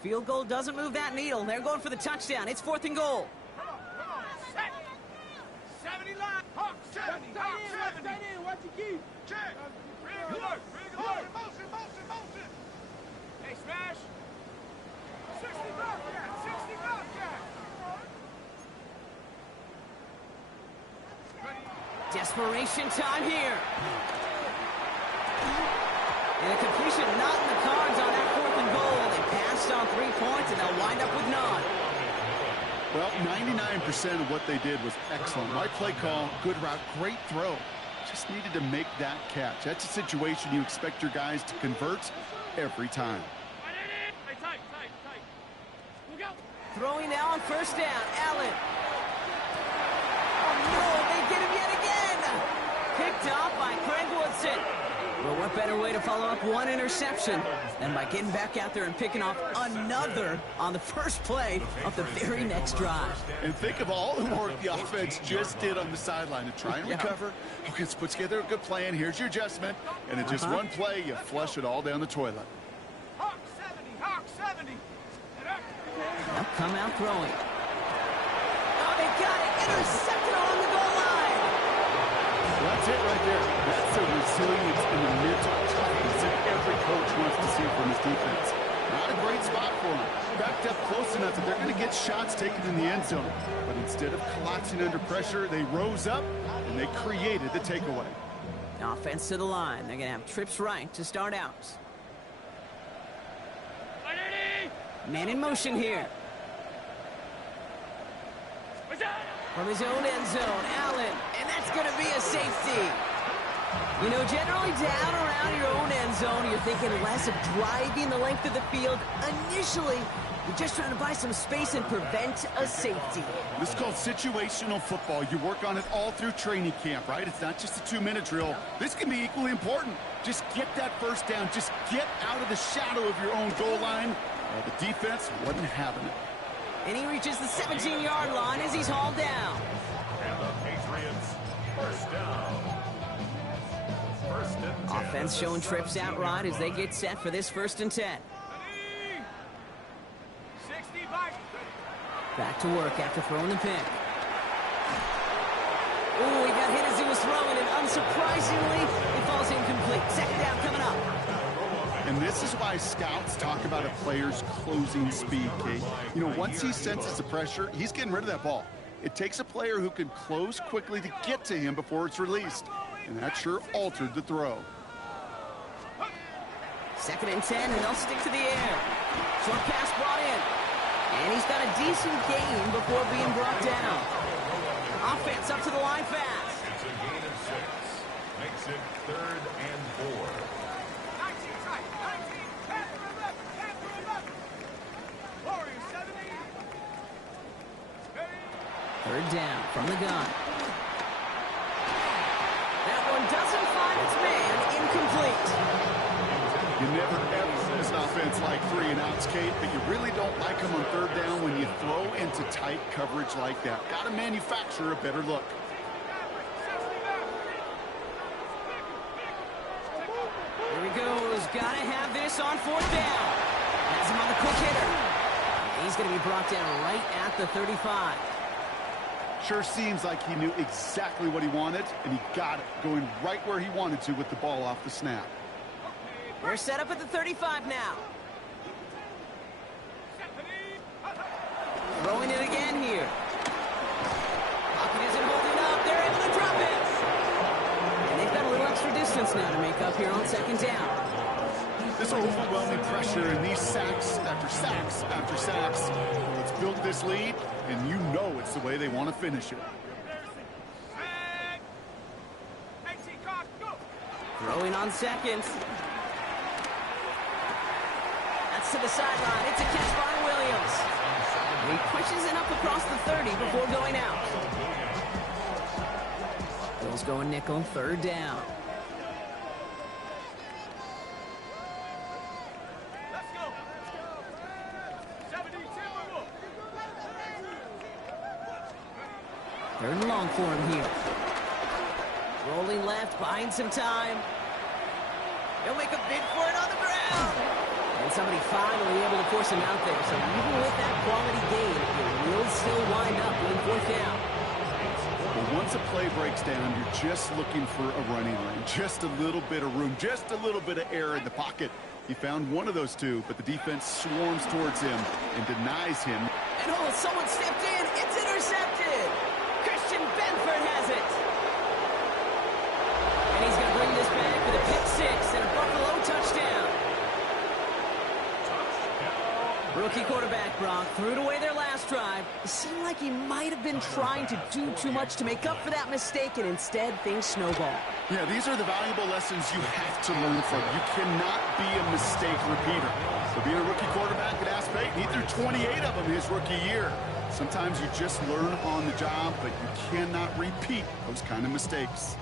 Field goal doesn't move that needle. They're going for the touchdown. It's 4th and goal. 70 line. Hawk 70. Hawk 70. Stay in. Watch your key. Check. Rig alert. Rig alert. Motion. Hey, smash. 60 Bobcat. 60 Bobcat. Desperation time here. And a completion not in the cards on that 4th and goal. They passed on 3 points, and they'll wind up with none. Well, 99% of what they did was excellent. Right play call, good route, great throw. Just needed to make that catch. That's a situation you expect your guys to convert every time. Throwing now on first down, Allen. Oh no, they get him yet again. Picked off by Craig Woodson. Well, what better way to follow up one interception than by getting back out there and picking off another on the first play of the very next drive. And think of all the work the offense just did on the sideline to try and recover. Okay, let's put together a good plan. Here's your adjustment. And in just one play, you flush it all down the toilet. Hawk 70. They'll come out throwing. Oh, they got it. Intercepted on the goal line. That's it right there. That's the resilience and the mental toughness that every coach wants to see from his defense. Not a great spot for him. Backed up close enough that they're going to get shots taken in the end zone. But instead of collapsing under pressure, they rose up and they created the takeaway. Offense to the line. They're going to have trips right to start out. Man in motion here. From his own end zone, Allen. And that's going to be a safety. You know, generally down around your own end zone, you're thinking less of driving the length of the field. Initially, you're just trying to buy some space and prevent a safety. This is called situational football. You work on it all through training camp, right? It's not just a 2-minute drill. This can be equally important. Just get that first down. Just get out of the shadow of your own goal line. Well, the defense wasn't having it. And he reaches the 17-yard line as he's hauled down. And the Patriots, first down. First and 10. Offense showing trips out right as they get set for this 1st and 10. 65. Back to work after throwing the pick. Ooh, he got hit as he was throwing, and unsurprisingly, it falls incomplete. 2nd down coming up. And this is why scouts talk about a player's closing speed, Kate. You know, once he senses the pressure, he's getting rid of that ball. It takes a player who can close quickly to get to him before it's released. And that sure altered the throw. 2nd and 10, and they'll stick to the air. Short pass brought in. And he's got a decent gain before being brought down. Offense up to the line fast. It's a gain of 6. Makes it 3rd and 4. 3rd down from the gun. That one doesn't find its man. Incomplete. You never ever miss an offense like 3 and outs, Kate, but you really don't like them on 3rd down when you throw into tight coverage like that. Got to manufacture a better look. Here he goes. Got to have this on 4th down. Has him on the quick hitter. He's going to be brought down right at the 35. Sure seems like he knew exactly what he wanted, and he got it, going right where he wanted to with the ball off the snap. They're set up at the 35 now. Throwing it again here. Pocket isn't holding up. They're able to drop it. And they've got a little extra distance now to make up here on 2nd down. This overwhelming pressure and these sacks after sacks after sacks. It's built this lead, and you know it's the way they want to finish it. Throwing on 2nd. That's to the sideline. It's a catch by Williams. He pushes it up across the 30 before going out. Bills going nickel, 3rd down. Third and long for him here. Rolling left, buying some time. He'll make a bid for it on the ground. And somebody finally able to force him out there. So even with that quality gain, it will still wind up in 4th down. But once a play breaks down, you're just looking for a running lane. Just a little bit of room, just a little bit of air in the pocket. He found one of those two, but the defense swarms towards him and denies him. And oh, someone stepped in. It's intercepted. Christian Benford has it. And he's going to bring this back with a pick 6 and a Buffalo touchdown. rookie quarterback, Brock, threw it away their last drive. It seemed like he might have been trying to do too much to make up for that mistake, and instead things snowball. Yeah, these are the valuable lessons you have to learn from. You cannot be a mistake repeater. So being a rookie quarterback at Ass Payton, he threw 28 of them his rookie year. Sometimes you just learn on the job, but you cannot repeat those kind of mistakes.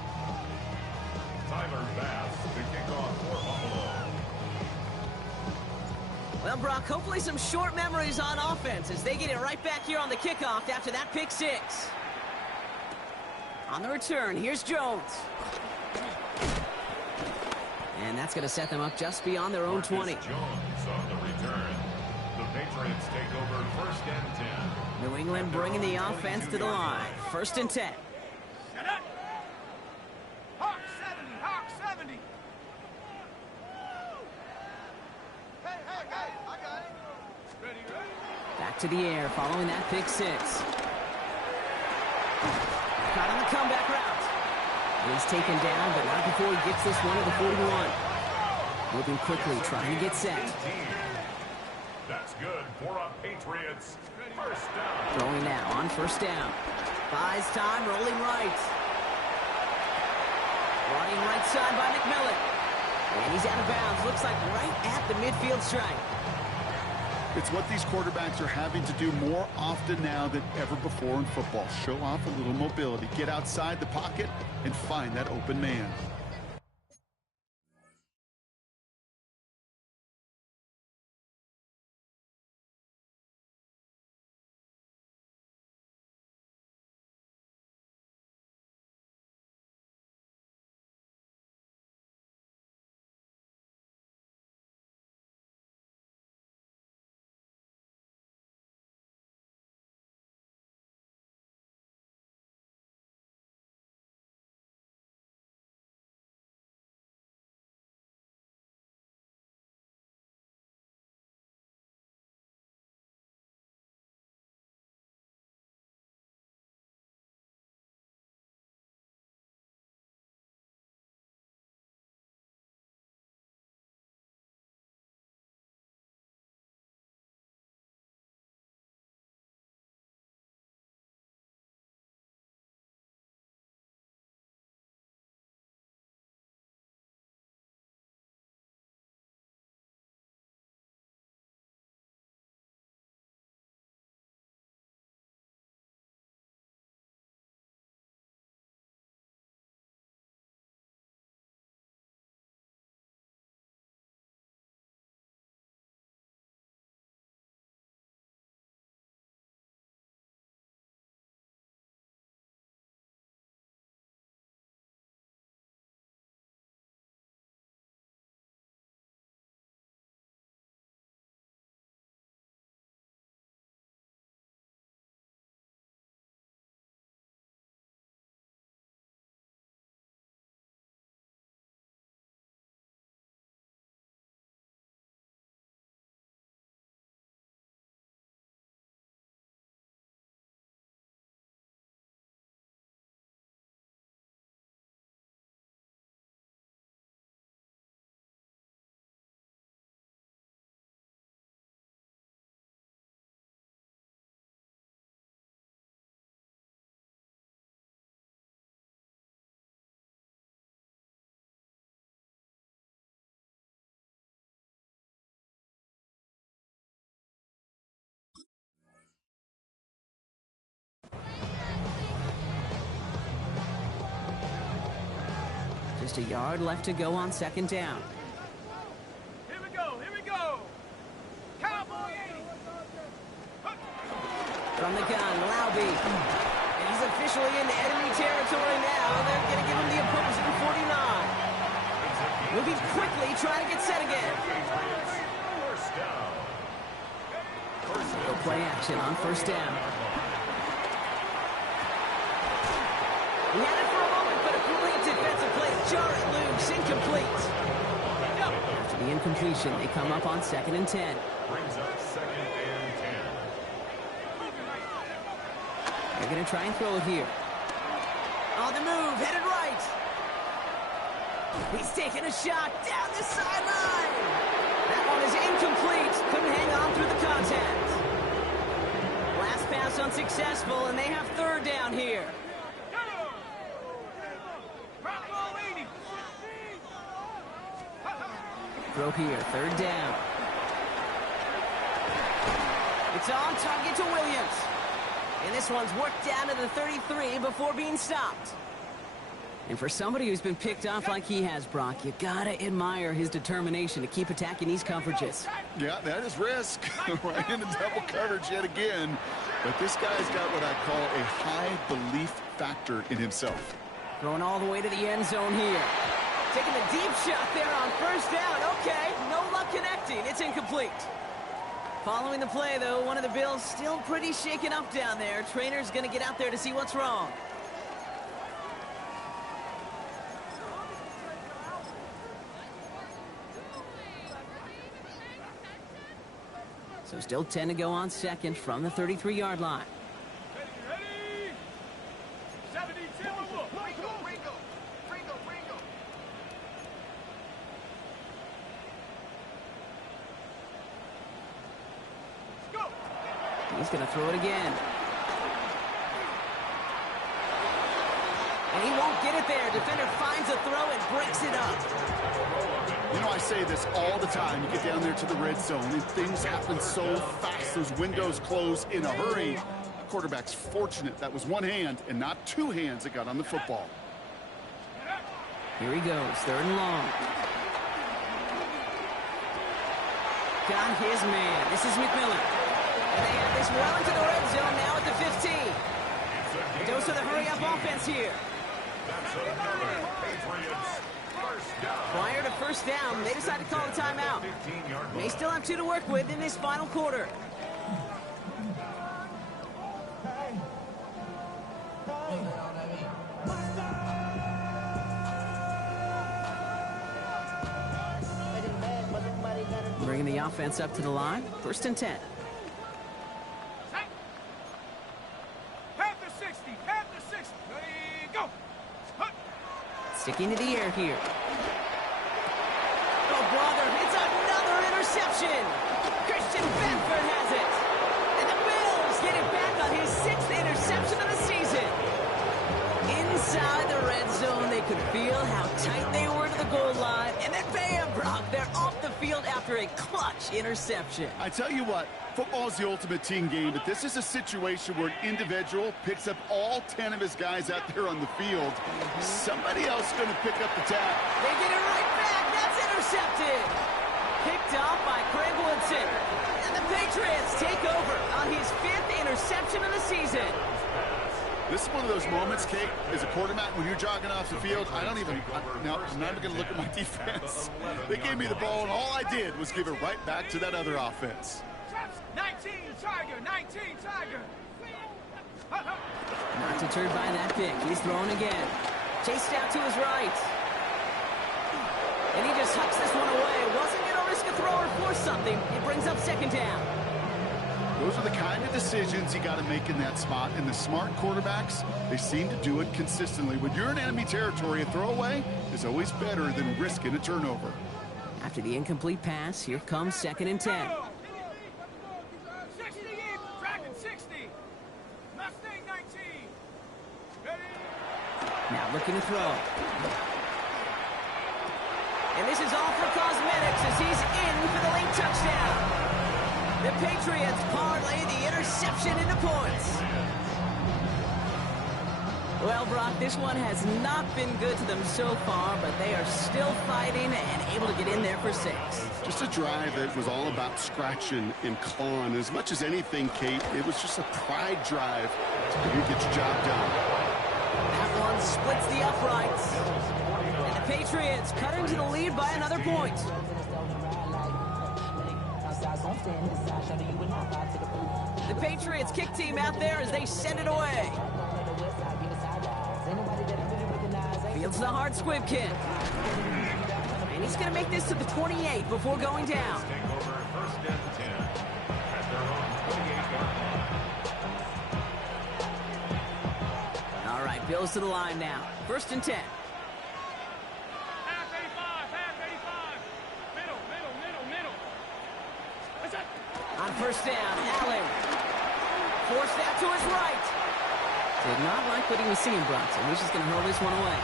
Tyler Bass to kick off for Buffalo. Well, Brock, hopefully some short memories on offense as they get it right back here on the kickoff after that pick six. On the return, here's Jones. And that's going to set them up just beyond their own 20. Jones on the return. The Patriots take over 1st and 10. New England bringing the offense to the line. 1st and 10. Shut up! Hawk 70! Hawk 70! Hey, I got it! Ready? Back to the air following that pick six. Caught on the comeback route. He's taken down, but not before he gets this one to the 41. Moving quickly, trying to get set. That's good for a Patriots. 1st down. Throwing now on 1st down. Buys time, rolling right. Running right side by McMillan. And he's out of bounds. Looks like right at the midfield stripe. It's what these quarterbacks are having to do more often now than ever before in football. Show off a little mobility. Get outside the pocket and find that open man. Just a yard left to go on 2nd down. Here we go! Cowboy 80! From the gun, Laube. And he's officially into enemy territory now. They're going to give him the opposing 49. Moving quickly, trying to get set again. 1st down. They'll play action on 1st down. He had it for a moment, but a great defensive play. Jar it loose, incomplete. After the incompletion, they come up on 2nd and 10. Brings up 2nd and 10. They're going to try and throw it here. On the move, headed right. He's taking a shot down the sideline. That thrown is incomplete. Couldn't hang on through the contact. Last pass unsuccessful, and they have third down here. Throw here, third down. It's on target to Williams. And this one's worked down to the 33 before being stopped. And for somebody who's been picked off like he has, Brock, you gotta admire his determination to keep attacking these coverages. Yeah, that is risk. Right into double coverage yet again. But this guy's got what I call a high belief factor in himself. Throwing all the way to the end zone here. Taking a deep shot there on first down. Okay, no luck connecting. It's incomplete. Following the play, though, one of the Bills still pretty shaken up down there. Trainer's going to get out there to see what's wrong. So still 10 to go on second from the 33-yard line. Ready? 72. Ringo. Go. He's going to throw it again. And he won't get it there. Defender finds a throw and breaks it up. You know, I say this all the time. You get down there to the red zone, and things happen so fast. Those windows close in a hurry. The quarterback's fortunate that was one hand and not two hands that got on the football. Here he goes, third and long. Got his man. This is McMillan. And they have this well into the red zone now at the 15. Dose of the hurry-up offense here. Prior to first down, they decide to call a timeout. They still have 2 to work with in this final quarter. Bringing the offense up to the line. First and 10. Half the 60. Ready, go. Sticking to the air here. Oh, brother, it's another interception. Christian Benford has it. And the Bills get it back on his 6th interception of the season. Inside the red zone, they could feel how tight they were to the goal line. And then bam, Brock, they're off the field after a clutch interception. I tell you what, football is the ultimate team game, but this is a situation where an individual picks up all 10 of his guys out there on the field. Somebody else is going to pick up the tab. They get it right back. That's intercepted. Picked off by Craig Woodson. And the Patriots take over on his 5th interception of the season. This is one of those moments, Kate, as a quarterback, when you're jogging off the field, I'm not even going to look at my defense. They gave me the ball, and all I did was give it right back to that other offense. 19 Tiger. Not deterred by that pick. He's throwing again. Chased out to his right. And he just hucks this one away. Wasn't going to risk a throw or force something. It brings up second down. Those are the kind of decisions you got to make in that spot. And the smart quarterbacks, they seem to do it consistently. When you're in enemy territory, a throwaway is always better than risking a turnover. After the incomplete pass, here comes second and 10. 60, Dragon 60. Mustang 19. Ready? Now looking to throw. And this is all for cosmetics as he's in for the late touchdown. The Patriots parlay the interception into points. Well, Brock, this one has not been good to them so far, but they are still fighting and able to get in there for 6. Just a drive that was all about scratching and clawing. As much as anything, Kate, it was just a pride drive to get your job done. That one splits the uprights. And the Patriots cut into the lead by another point. The Patriots kick team out there as they send it away. Fields the hard squib kick. And he's going to make this to the 28 before going down. All right, Bills to the line now. First and 10. Half 85. Middle. first down. Allen forced out to his right. Did not like what he was seeing, Bronson. He's just going to hurl this one away.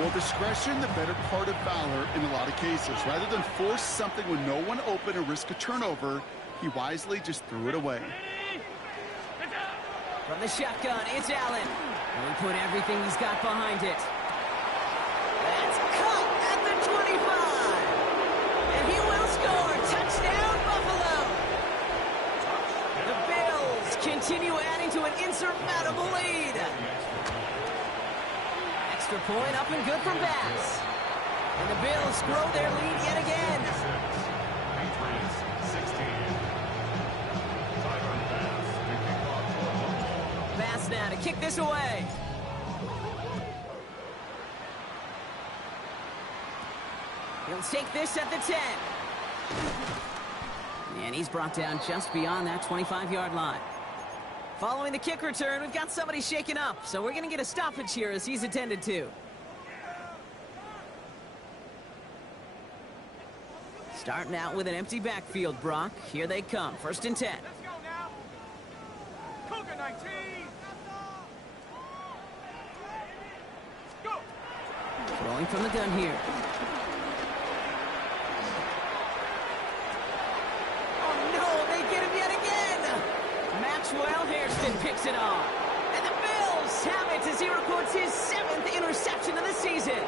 Well, discretion, the better part of valor in a lot of cases. Rather than force something with no one open and risk a turnover, he wisely just threw it away. From the shotgun, it's Allen. And he put everything he's got behind it. That's cut at the 25. And he will score. Touchdown, Buffalo. The Bills continue adding to an insurmountable lead. Extra point up and good from Bass. And the Bills grow their lead yet again. Patriots 16. Tyron Bass to kick off for Buffalo. Bass now to kick this away. He'll take this at the 10. And he's brought down just beyond that 25-yard line. Following the kick return, we've got somebody shaken up, so we're going to get a stoppage here as he's attended to. Starting out with an empty backfield, Brock. Here they come. First and 10. Let's go now. Cougar 19. Go. Throwing from the gun here. Oh, no, they get him yet again. Maxwell Hairston picks it off. And the Bills have it as he records his 7th interception of the season.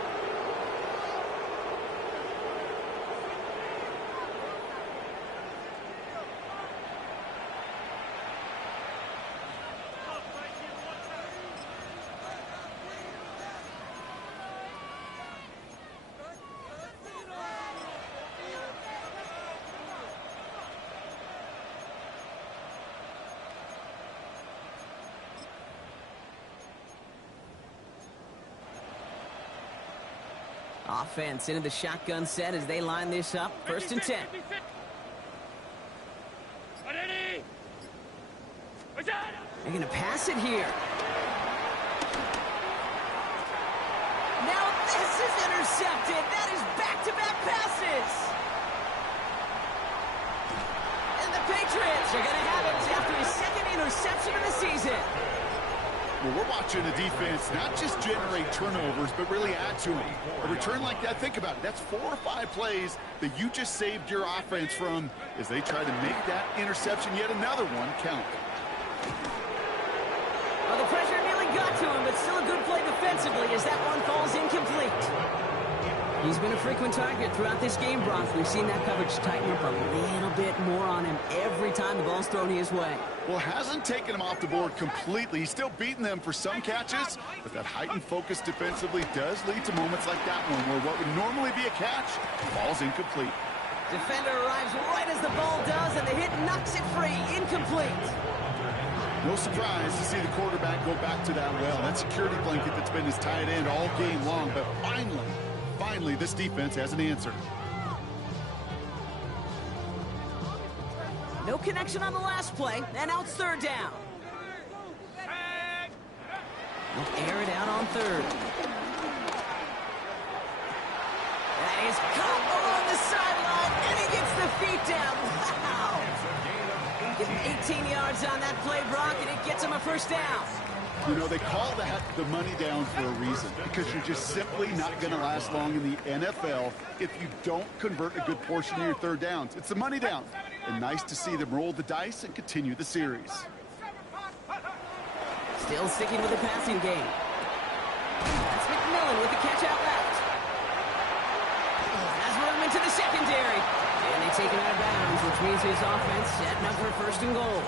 Offense into the shotgun set as they line this up. First and 10. They're going to pass it here. Now this is intercepted. That is back-to-back passes. And the Patriots are going to have it after his 2nd interception of the season. Well, we're watching the defense not just generate turnovers, but really add to them. A return like that, think about it. That's 4 or 5 plays that you just saved your offense from as they try to make that interception, yet another one, count. Well, the pressure nearly got to him, but still a good play defensively as that one falls incomplete. He's been a frequent target throughout this game, Brock. We've seen that coverage tighten up a little bit more on him every time the ball's thrown his way. Well, hasn't taken him off the board completely. He's still beating them for some catches, but that heightened focus defensively does lead to moments like that one where what would normally be a catch falls incomplete. Defender arrives right as the ball does, and the hit knocks it free. Incomplete. No surprise to see the quarterback go back to that well. That security blanket that's been his tight end all game long, but finally, this defense has an answer. No connection on the last play, and now it's 3rd down. They'll air it out on 3rd. That is caught along the sideline, and he gets the feet down. Wow! Give him 18 yards on that play, Brock, and it gets him a 1st down. You know, they call that the money down for a reason, because you're just simply not going to last long in the NFL if you don't convert a good portion of your 3rd downs. It's the money down. And nice to see them roll the dice and continue the series. Still sticking with the passing game. That's McMillan with the catch out left. Has room into the secondary. And they take him out of bounds, which means his offense setting up for 1st and goal.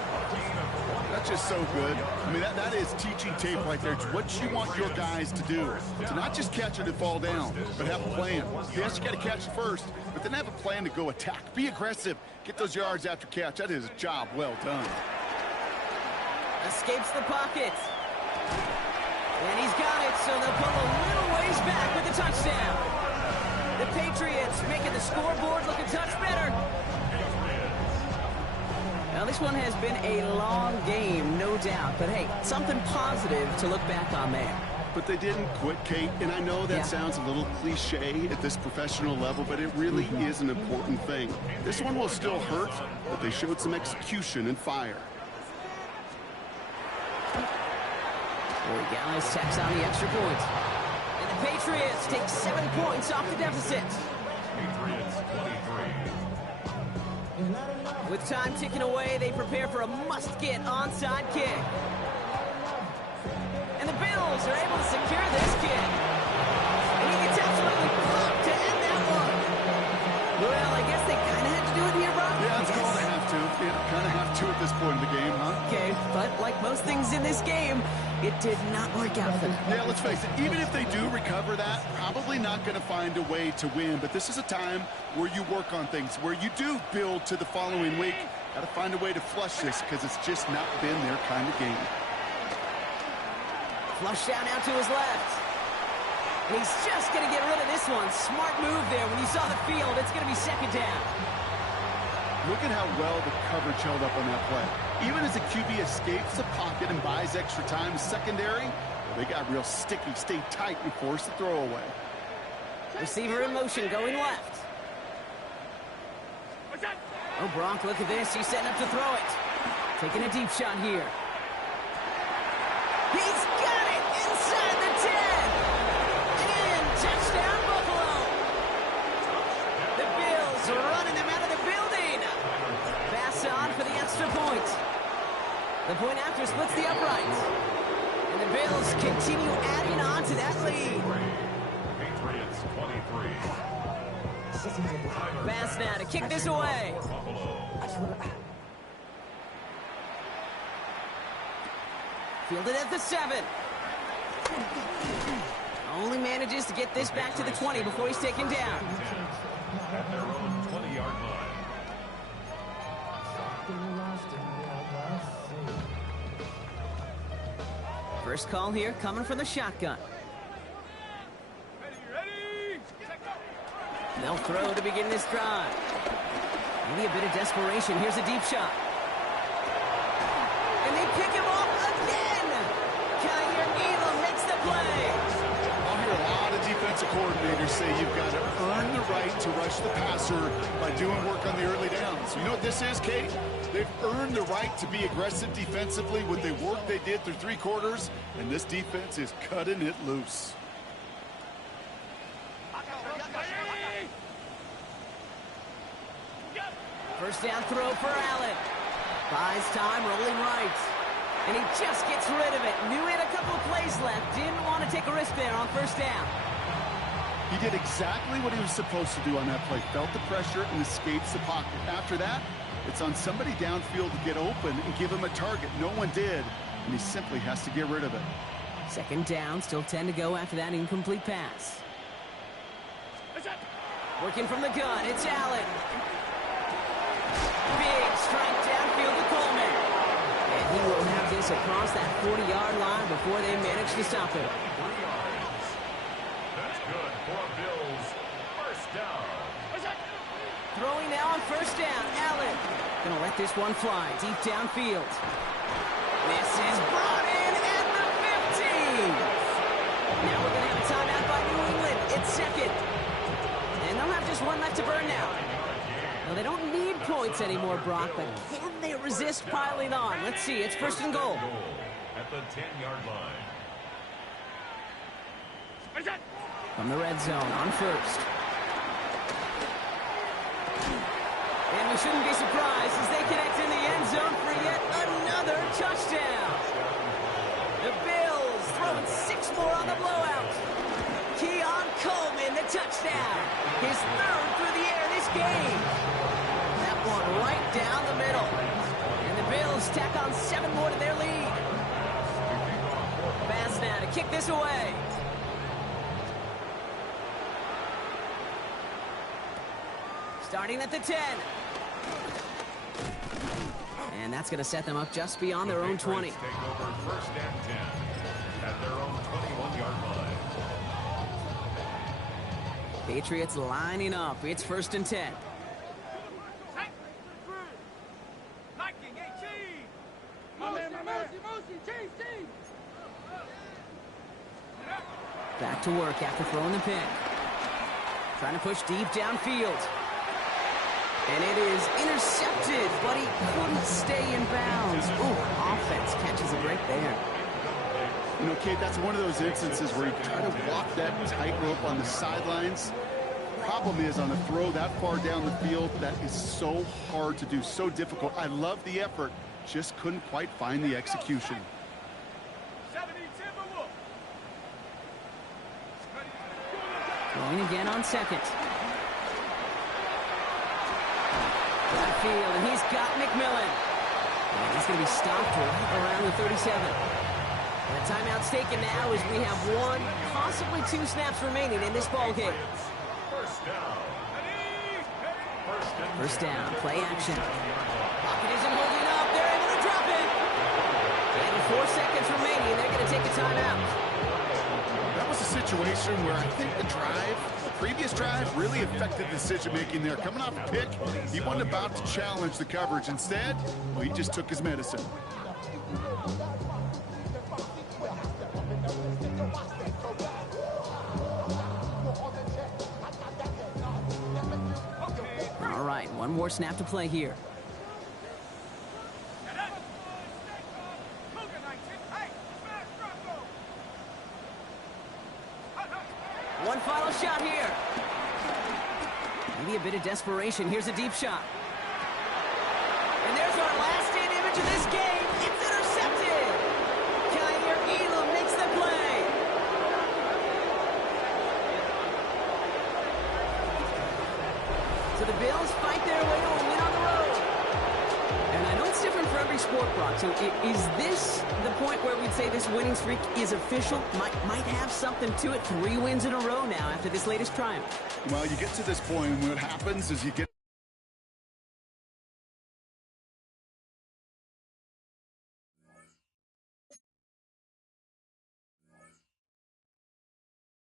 That's just so good. I mean, that is teaching tape right there. It's what you want your guys to do. To not just catch it and fall down, but have a plan. Yes, you got to catch it first, but then have a plan to go attack. Be aggressive. Get those yards after catch. That is a job well done. Escapes the pocket. And he's got it, so they'll pull a little ways back with the touchdown. The Patriots making the scoreboard look a touch better. Now, this one has been a long game, no doubt. But, hey, something positive to look back on there. but they didn't quit, Kate. And I know that sounds a little cliche at this professional level, but it really is an important thing. This one will still hurt, but they showed some execution and fire. Gallus tacks on the extra point. And the Patriots take 7 points off the deficit. Patriots 23. With time ticking away, they prepare for a must-get onside kick. And the Bills are able to secure this kick. And he gets absolutely blocked to end that one. Well, I guess they kind of had to do it here, Brock. Yeah, it's called a have to. Yeah, kind of have to at this point in the game, huh? Okay, but like most things in this game, it did not work out for them. Yeah, let's face it, even if they do recover that, probably not going to find a way to win. But this is a time where you work on things, where you do build to the following week. Got to find a way to flush this because it's just not been their kind of game. Flush down out to his left. He's just going to get rid of this one. Smart move there. When you saw the field, it's going to be second down. Look at how well the coverage held up on that play. Even as the QB escapes the pocket and buys extra time in secondary, they got real sticky, stay tight, and force the throw away. Receiver in motion, going left. Oh, Bronk, look at this. He's setting up to throw it. Taking a deep shot here. He's got it inside the 10. And touchdown, Buffalo. The Bills are running them out of the building. Pass on for the extra point. The point after splits the uprights. And the Bills continue adding on to that lead. Patriots 23. Pass now to kick this away. Fielded at the 7. Only manages to get this back to the 20 before he's taken down. At their own 20-yard line. First call here coming from the shotgun. Ready? They'll throw to begin this drive. Maybe a bit of desperation. Here's a deep shot. And they pick him off again. Kyer Elam makes the play. I'll hear a lot of defensive coordinators say you've got to earn the right to rush the passer by doing work on the early downs. You know what this is, Kate? They've earned the right to be aggressive defensively with the work they did through 3 quarters, and this defense is cutting it loose. First down throw for Allen. Buys time, rolling right. And he just gets rid of it. Knew he had a couple of plays left. Didn't want to take a risk there on first down. He did exactly what he was supposed to do on that play. Felt the pressure and escapes the pocket. After that, it's on somebody downfield to get open and give him a target. No one did, and he simply has to get rid of it. Second down, still 10 to go after that incomplete pass. Working from the gun, it's Allen. Big strike downfield to Coleman. And he will have this across that 40-yard line before they manage to stop him. 3 yards. That's good for Bills. First down. Throwing now on first down, Allen. Gonna let this one fly deep downfield. This is brought in at the 15. Now we're gonna have a timeout by New England. It's second. And they'll have just one left to burn now. Now, they don't need points anymore, Brock, but can they resist piling on? Let's see. It's first and goal. At the 10-yard line. From the red zone on first. And we shouldn't be surprised as they connect in the end zone for yet another touchdown. The Bills throwing 6 more on the blowout. Keon Coleman, the touchdown. His 3rd through the air this game. That one right down the middle. And the Bills tack on 7 more to their lead. Pass now to kick this away. Starting at the 10. And that's going to set them up just beyond their own 20. Take over first and 10 at their own 21-yard line. Patriots lining up. It's first and 10. to work after throwing the pick. Trying to push deep downfield. And it is intercepted, but he couldn't stay in bounds. Ooh, offense catches a break there. You know, Kate, that's one of those instances where you try to walk that tightrope on the sidelines. Problem is, on a throw that far down the field, that is so hard to do, so difficult. I love the effort, just couldn't quite find the execution. Going again on second. Field, and he's got McMillan. And he's going to be stopped right around the 37. The timeout's taken now as we have 1, possibly 2 snaps remaining in this ball game. First down, play action. Pocket isn't holding up. They're able to drop it. And 4 seconds remaining, they're going to take a timeout. That was a situation where I think the previous drive really affected decision-making there. Coming off a pick, he wasn't about to challenge the coverage. Instead, well, he just took his medicine. All right, 1 more snap to play here. One final shot here. Maybe a bit of desperation. Here's a deep shot. And there's our last-in image of this game. It's intercepted. Kaiir Elam makes the play. So the Bills fight their way to a win on the road. And I know it's different for every sport, Brock. So is this the point where we'd say this winning streak is official? Might have something to it. 3 wins in a row now after this latest triumph. Well, you get to this point, and what happens is you get